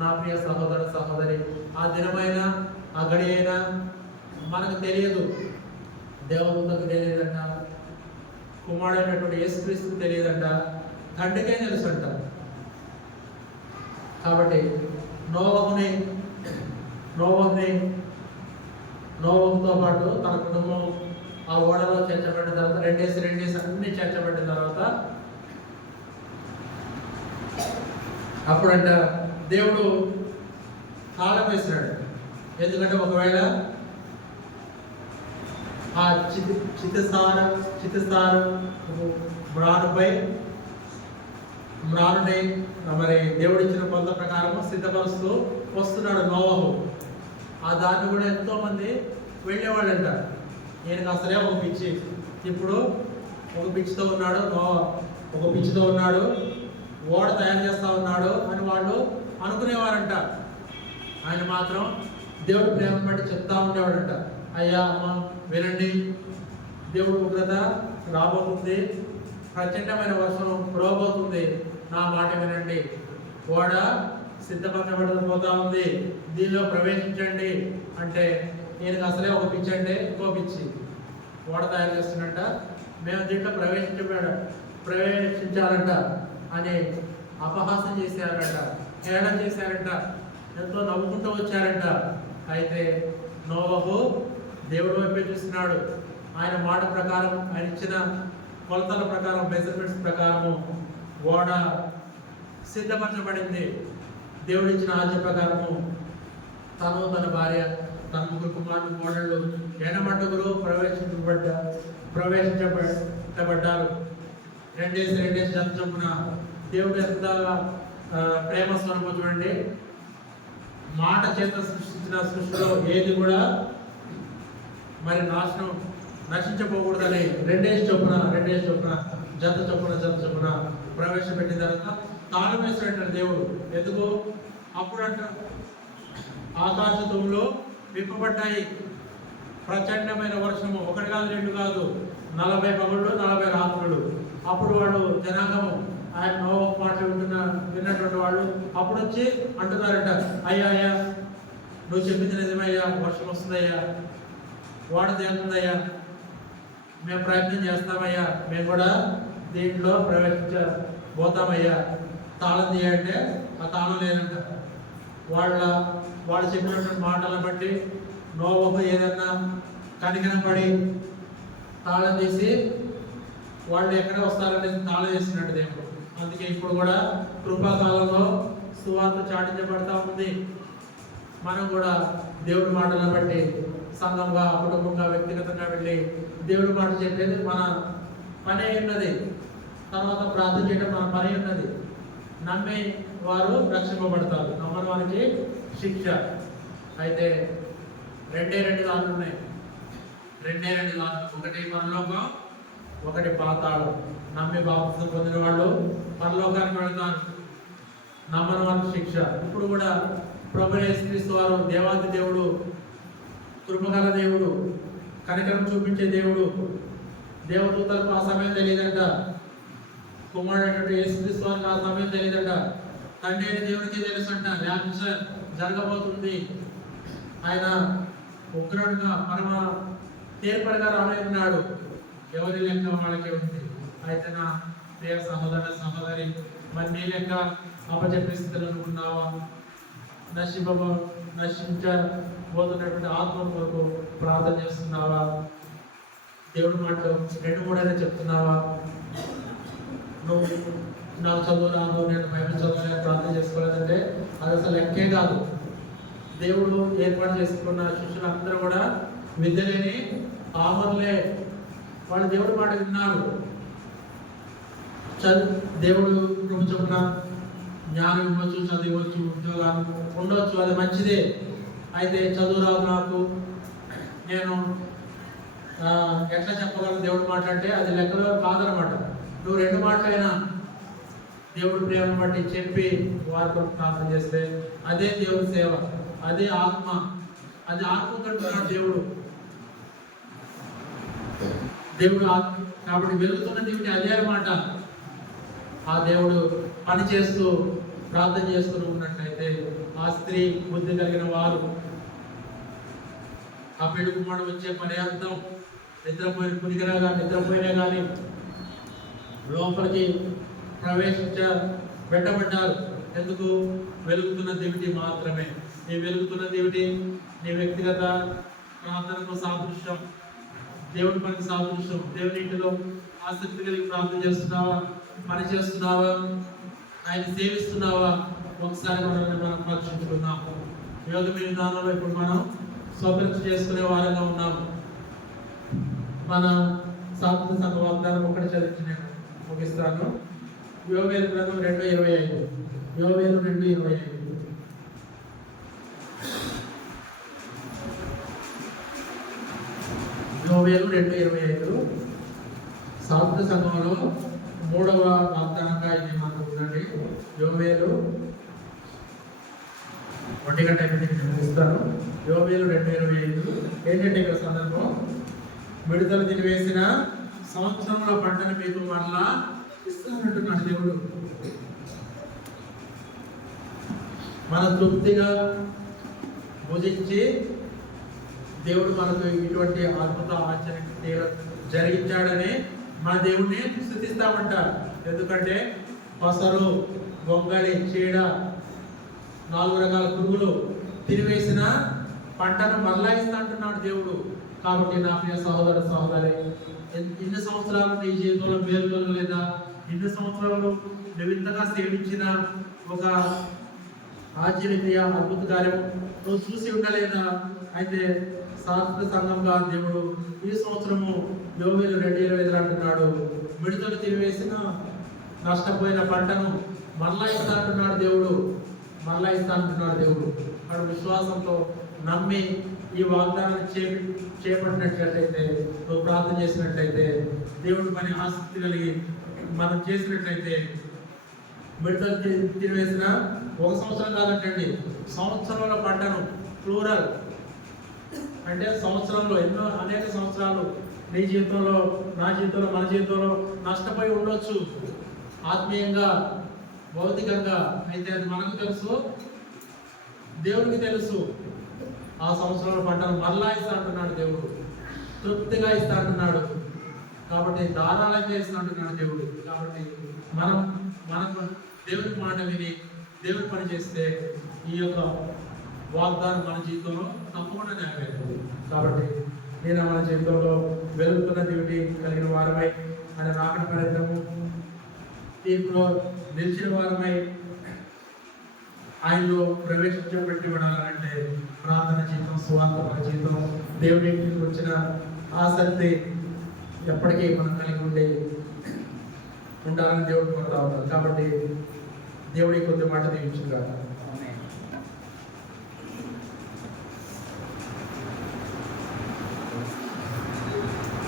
నా ప్రియ సహోదర సహోదరి, ఆ దినమైన ఆ గడి అయినా మనకు తెలియదు, దేవదూతకు తెలియదంట, కుమారుడైనటువంటి యేసుక్రీస్తుకు తెలియదంట, తండ్రికే తెలుసు అంట. కాబట్టి నోవహుతో పాటు తన కుటుంబం ఆ ఓడలో చేర్చబడిన తర్వాత 2 డేస్ అన్ని చేర్చబడిన తర్వాత అప్పుడంట దేవుడు తాళం వేసినాడు. ఎందుకంటే ఒకవేళ ఆ చితిసార మ్రానుని మరి దేవుడిచ్చిన కొంత ప్రకారం సిద్ధపరుస్తూ వస్తున్నాడు నోవహు. ఆ దాన్ని కూడా ఎంతో మంది వెళ్ళేవాళ్ళంట. ఈయనకు అసలే ఒక పిచ్చి, ఇప్పుడు ఒక పిచ్చితో ఉన్నాడు, ఓడ తయారు చేస్తా ఉన్నాడు అని వాళ్ళు అనుకునేవారంట. ఆయన మాత్రం దేవుడు ప్రేమ బట్టి చెప్తా ఉండేవాడంట, అయ్యా అమ్మ వినండి, దేవుడు ఉగ్రత రాబోతుంది, ప్రచండమైన వర్షం కురవబోతుంది, నా మాట వినండి, ఓడ సిద్ధపరచబడిపోతా ఉంది, దీనిలో ప్రవేశించండి అంటే ఈయనకు అసలే ఒక పిచ్చి అంటే ఇంకో పిచ్చి. ఓడ తయారు చేస్తున్నట్ట, మేము దీంట్లో ప్రవేశించాలంట అని అపహాసం చేశారంట, హేళన చేశారంట, ఎంతో నవ్వుకుంటూ వచ్చారంట. అయితే నోవహు దేవుడి వైపే చూస్తున్నాడు. ఆయన మాట ప్రకారం, ఆయన ఇచ్చిన కొలతల ప్రకారం, మెజర్మెంట్స్ ప్రకారము ఓడ సిద్ధపరచబడింది. దేవుడు ఇచ్చిన ఆజ్ఞ ప్రకారము తను, తన భార్య, తన 3 కుమారులు, కోడళ్ళు ఎనమట్టుగురు ప్రవేశించబడ్డారు. 2 డేస్ జత చొప్పున. దేవుడు ఎంత ప్రేమ స్వరూపం చూడండి. మాట చేత సృష్టించిన సృష్టిలో ఏది కూడా మరి నశించపోకూడదని 2 డేస్ చొప్పున జత చొప్పున ప్రవేశపెట్టిన తర్వాత తాళం వేసినట్టు దేవుడు. ఎందుకు? అప్పుడంట ఆకాశ తుమ్ములు విప్పబడ్డాయి, ప్రచండమైన వర్షము, 1 కాదు 2 కాదు, 40 పగళ్ళు 40 రాత్రులు. అప్పుడు వాడు జనాంగము ఆయన నోవహు మాట విన్నటువంటి వాళ్ళు అప్పుడు వచ్చి అంటున్నారంట, అయ్యా నువ్వు చెప్పింది నిజమయ్యా, వర్షం వస్తుందయ్యా, ఓడ తేలుతుందయ్యా, మేము ప్రయత్నం చేస్తామయ్యా, మేము కూడా దీంట్లో ప్రవేశించబోతామయ్యా, తాళం తీయంటే ఆ తాళం లేదంట. వాళ్ళు చెప్పినటువంటి మాటలను బట్టి నోవహు ఏదన్నా కనికరం పడి తాళం తీసి వాళ్ళు ఎక్కడ వస్తారనేది తాళం చేసినట్టు దేవుడు. అందుకే ఇప్పుడు కూడా కృపాకాలంలో సువార్త చాటించబడతా ఉంది. మనం కూడా దేవుడి మాటలను బట్టి సంఘంగా, కుటుంబంగా, వ్యక్తిగతంగా వెళ్ళి దేవుడి మాట చెప్పేది మన పని ఉన్నది. తర్వాత ప్రార్థన చేయడం మన పని ఉన్నది. నమ్మే వారు రక్షింపబడతారు, నమ్మని వారికి శిక్ష. అయితే 2 దారులు ఉన్నాయి. 2 దారులు, ఒకటి పరలోకం, ఒకటి పాతాళం. నమ్మి బాప్తిసం పొందిన వాళ్ళు పరలోకానికి వెళ్తారు, నమ్మని వారికి శిక్ష. ఇప్పుడు కూడా ప్రభువైన యేసుక్రీస్తు వారు దేవాది దేవుడు, కృపగల దేవుడు, కనికరం చూపించే దేవుడు. దేవదూతలకు ఆ సమయం తెలియదంట, కుమారుడు యేసుక్రీస్తు వారికి ఆ సమయం తెలియదంట. తండ్రి అయిన దేవునికి తెలుసంట ర్యాప్చర్ జరగబోతుంది. ఆయన ఉగ్రుడుగా పరమ తీర్పరగా రానున్నాడు. ఎవరి లెక్క వాళ్ళకే ఉంది. అయితే నా ప్రియ సహోదర సహోదరి, మరి నీ లెక్క అపజెప్పే స్థితిలో ఉన్నావా? నశించబోతున్నటువంటి ఆత్మ కొరకు ప్రార్థన చేస్తున్నావా? దేవుడి మాటలు 2-3 చెప్తున్నావా? నువ్వు నాకు చదువు రాదు, నేను బైబిల్ చదవలేక ప్రార్థన చేసుకోలేదంటే అది అసలు లెక్కే కాదు. దేవుడు ఏర్పాటు చేసుకున్న శిష్యులందరూ కూడా విద్యలేని ఆమర్లే. వాళ్ళు దేవుడి మాట విన్నారు. దేవుడు కృప చొప్పున జ్ఞానం ఇవ్వచ్చు, చదివచ్చు, ఉద్యోగాలు ఉండవచ్చు, అది మంచిదే. అయితే చదువు రాదు నాకు, నేను ఎట్లా చెప్పగలను దేవుడు మాట అంటే అది లెక్కలో కాదనమాట. నువ్వు 2 మాటలైనా దేవుడు ప్రేమను బట్టి చెప్పి వారితో ప్రార్థన చేస్తే అదే దేవుడి సేవ, అదే ఆత్మ, అది ఆత్మతో దేవుడు. దేవుడు ఆత్మ కాబట్టి వెలుగుతున్న దేవుడి అదే అన్నమాట. ఆ దేవుడు పని చేస్తూ ప్రార్థన చేస్తూ ఉన్నట్లయితే ఆ స్త్రీ బుద్ధి కలిగిన వారు ఆ పెళ్లి కుమారుడు వచ్చే పర్యాంతం నిద్రపోయినా కానీ లోపలికి పెట్టబడ్డారు. ఎందుకు? వెలుగుతున్న దేవుడి మాత్రమే. నీ వెలుగుతున్న దేవుడి నీ వ్యక్తిగత ప్రార్థనకు సాదృశ్యం, దేవుడి పనికి సాదృశ్యం. దేవుని ఇంటిలో ఆసక్తి కలిగి ప్రార్థన చేస్తున్నావా? పని చేస్తున్నావా? ఆయన సేవిస్తున్నావా? ఒకసారి మనం పరీక్షించుకున్నాం. యోగ విధానంలో ఇప్పుడు మనం స్వపరీక్ష చేసుకునే వారంగా ఉన్నాము. మన సాత్విక సంఘ వాగ్దానం ఒకటి చదివించి నేను ముగిస్తాను. యోవేలు గ్రంథం 2:25. యోవేలు 2:25. యోవేలు 2:25 సాత్విక సంఘంలో 3వ వాగ్దానంగా ఇది మనకు ఉందండి. యోవేలు 1 ఇస్తాను. యోవేలు 2:25 ఏంటంటే ఇక్కడ సందర్భం, విడుదల తినివేసిన సంవత్సరంలో పంటను మీకు మరలా ఇస్తానంటున్నాడు దేవుడు. మన తృప్తిగా భుజించి దేవుడు మనకు ఇటువంటి అద్భుత ఆశ్చర్య జరిగించాడని మన దేవుడిని స్తుతిస్తామంట. ఎందుకంటే పసరు, గొంగళి, చీడ, 4 రకాల పురుగులు తినివేసిన పంటను మరలా ఇస్తా అంటున్నాడు దేవుడు. కాబట్టి నా ప్రియ సహోదర సహోదరి, ఇన్ని సంవత్సరాలు నీ జీవితంలో మేలు కలగలేదా? ఇన్ని సంవత్సరాలు నువ్వు ఇంతగా సేవించిన ఒక ఆశ్చర్య అద్భుత కార్యం నువ్వు చూసి ఉండలేదా? అయితే సాత్విక సంఘంగా దేవుడు ఈ సంవత్సరము యోవేలు 2:25 అంటున్నాడు, మిడతలు తినివేసిన నష్టపోయిన పంటను మరలా ఇస్తా అంటున్నాడు దేవుడు. మరలా ఇస్తా అంటున్నాడు దేవుడు. అక్కడ విశ్వాసంతో నమ్మి ఈ వాగ్దానాన్ని చేపట్టినట్లయితే, నువ్వు ప్రార్థన చేసినట్లయితే, దేవుడి పని ఆసక్తి కలిగి మనం చేసినట్లయితే మిడతలు తినివేసిన 1 సంవత్సరం కాదంటండి, సంవత్సరంలో పంటను, ప్లూరల్ అంటే సంవత్సరంలో అనేక సంవత్సరాలు నీ జీవితంలో, నా జీవితంలో, మన జీవితంలో నష్టపోయి ఉండొచ్చు ఆత్మీయంగా, భౌతికంగా. అయితే అది మనకు తెలుసు, దేవుడికి తెలుసు. ఆ సంవత్సరంలో పంటను మరలా ఇస్తా అంటున్నాడు దేవుడు, తృప్తిగా ఇస్తా అంటున్నాడు. కాబట్టి ధారాళంగా ఇస్తా అంటున్నాడు దేవుడు. కాబట్టి మనకు దేవుడి మాట విని దేవుడి పని చేస్తే ఈ యొక్క వాగ్దానం మన జీవితంలో తప్పకుండా నెరవేరుతుంది. కాబట్టి నేను మన జీవితంలో వెలుగుతున్న దేవుడి కలిగిన వారమై, ఆయన రాకడ పర్యంతము తీర్పులో నిలిచిన వారమై ఆయనలో ప్రవేశించబెట్టి విడాలంటే ప్రార్థన జీవితం, సువార్త జీవితం, దేవుడి ఇంటికి వచ్చిన ఆసక్తి ఎప్పటికీ మనం కలిగి ఉండాలని దేవుడు కోరుతా ఉంటారు. కాబట్టి దేవుడి కొద్ది మాట దీవించుగాక.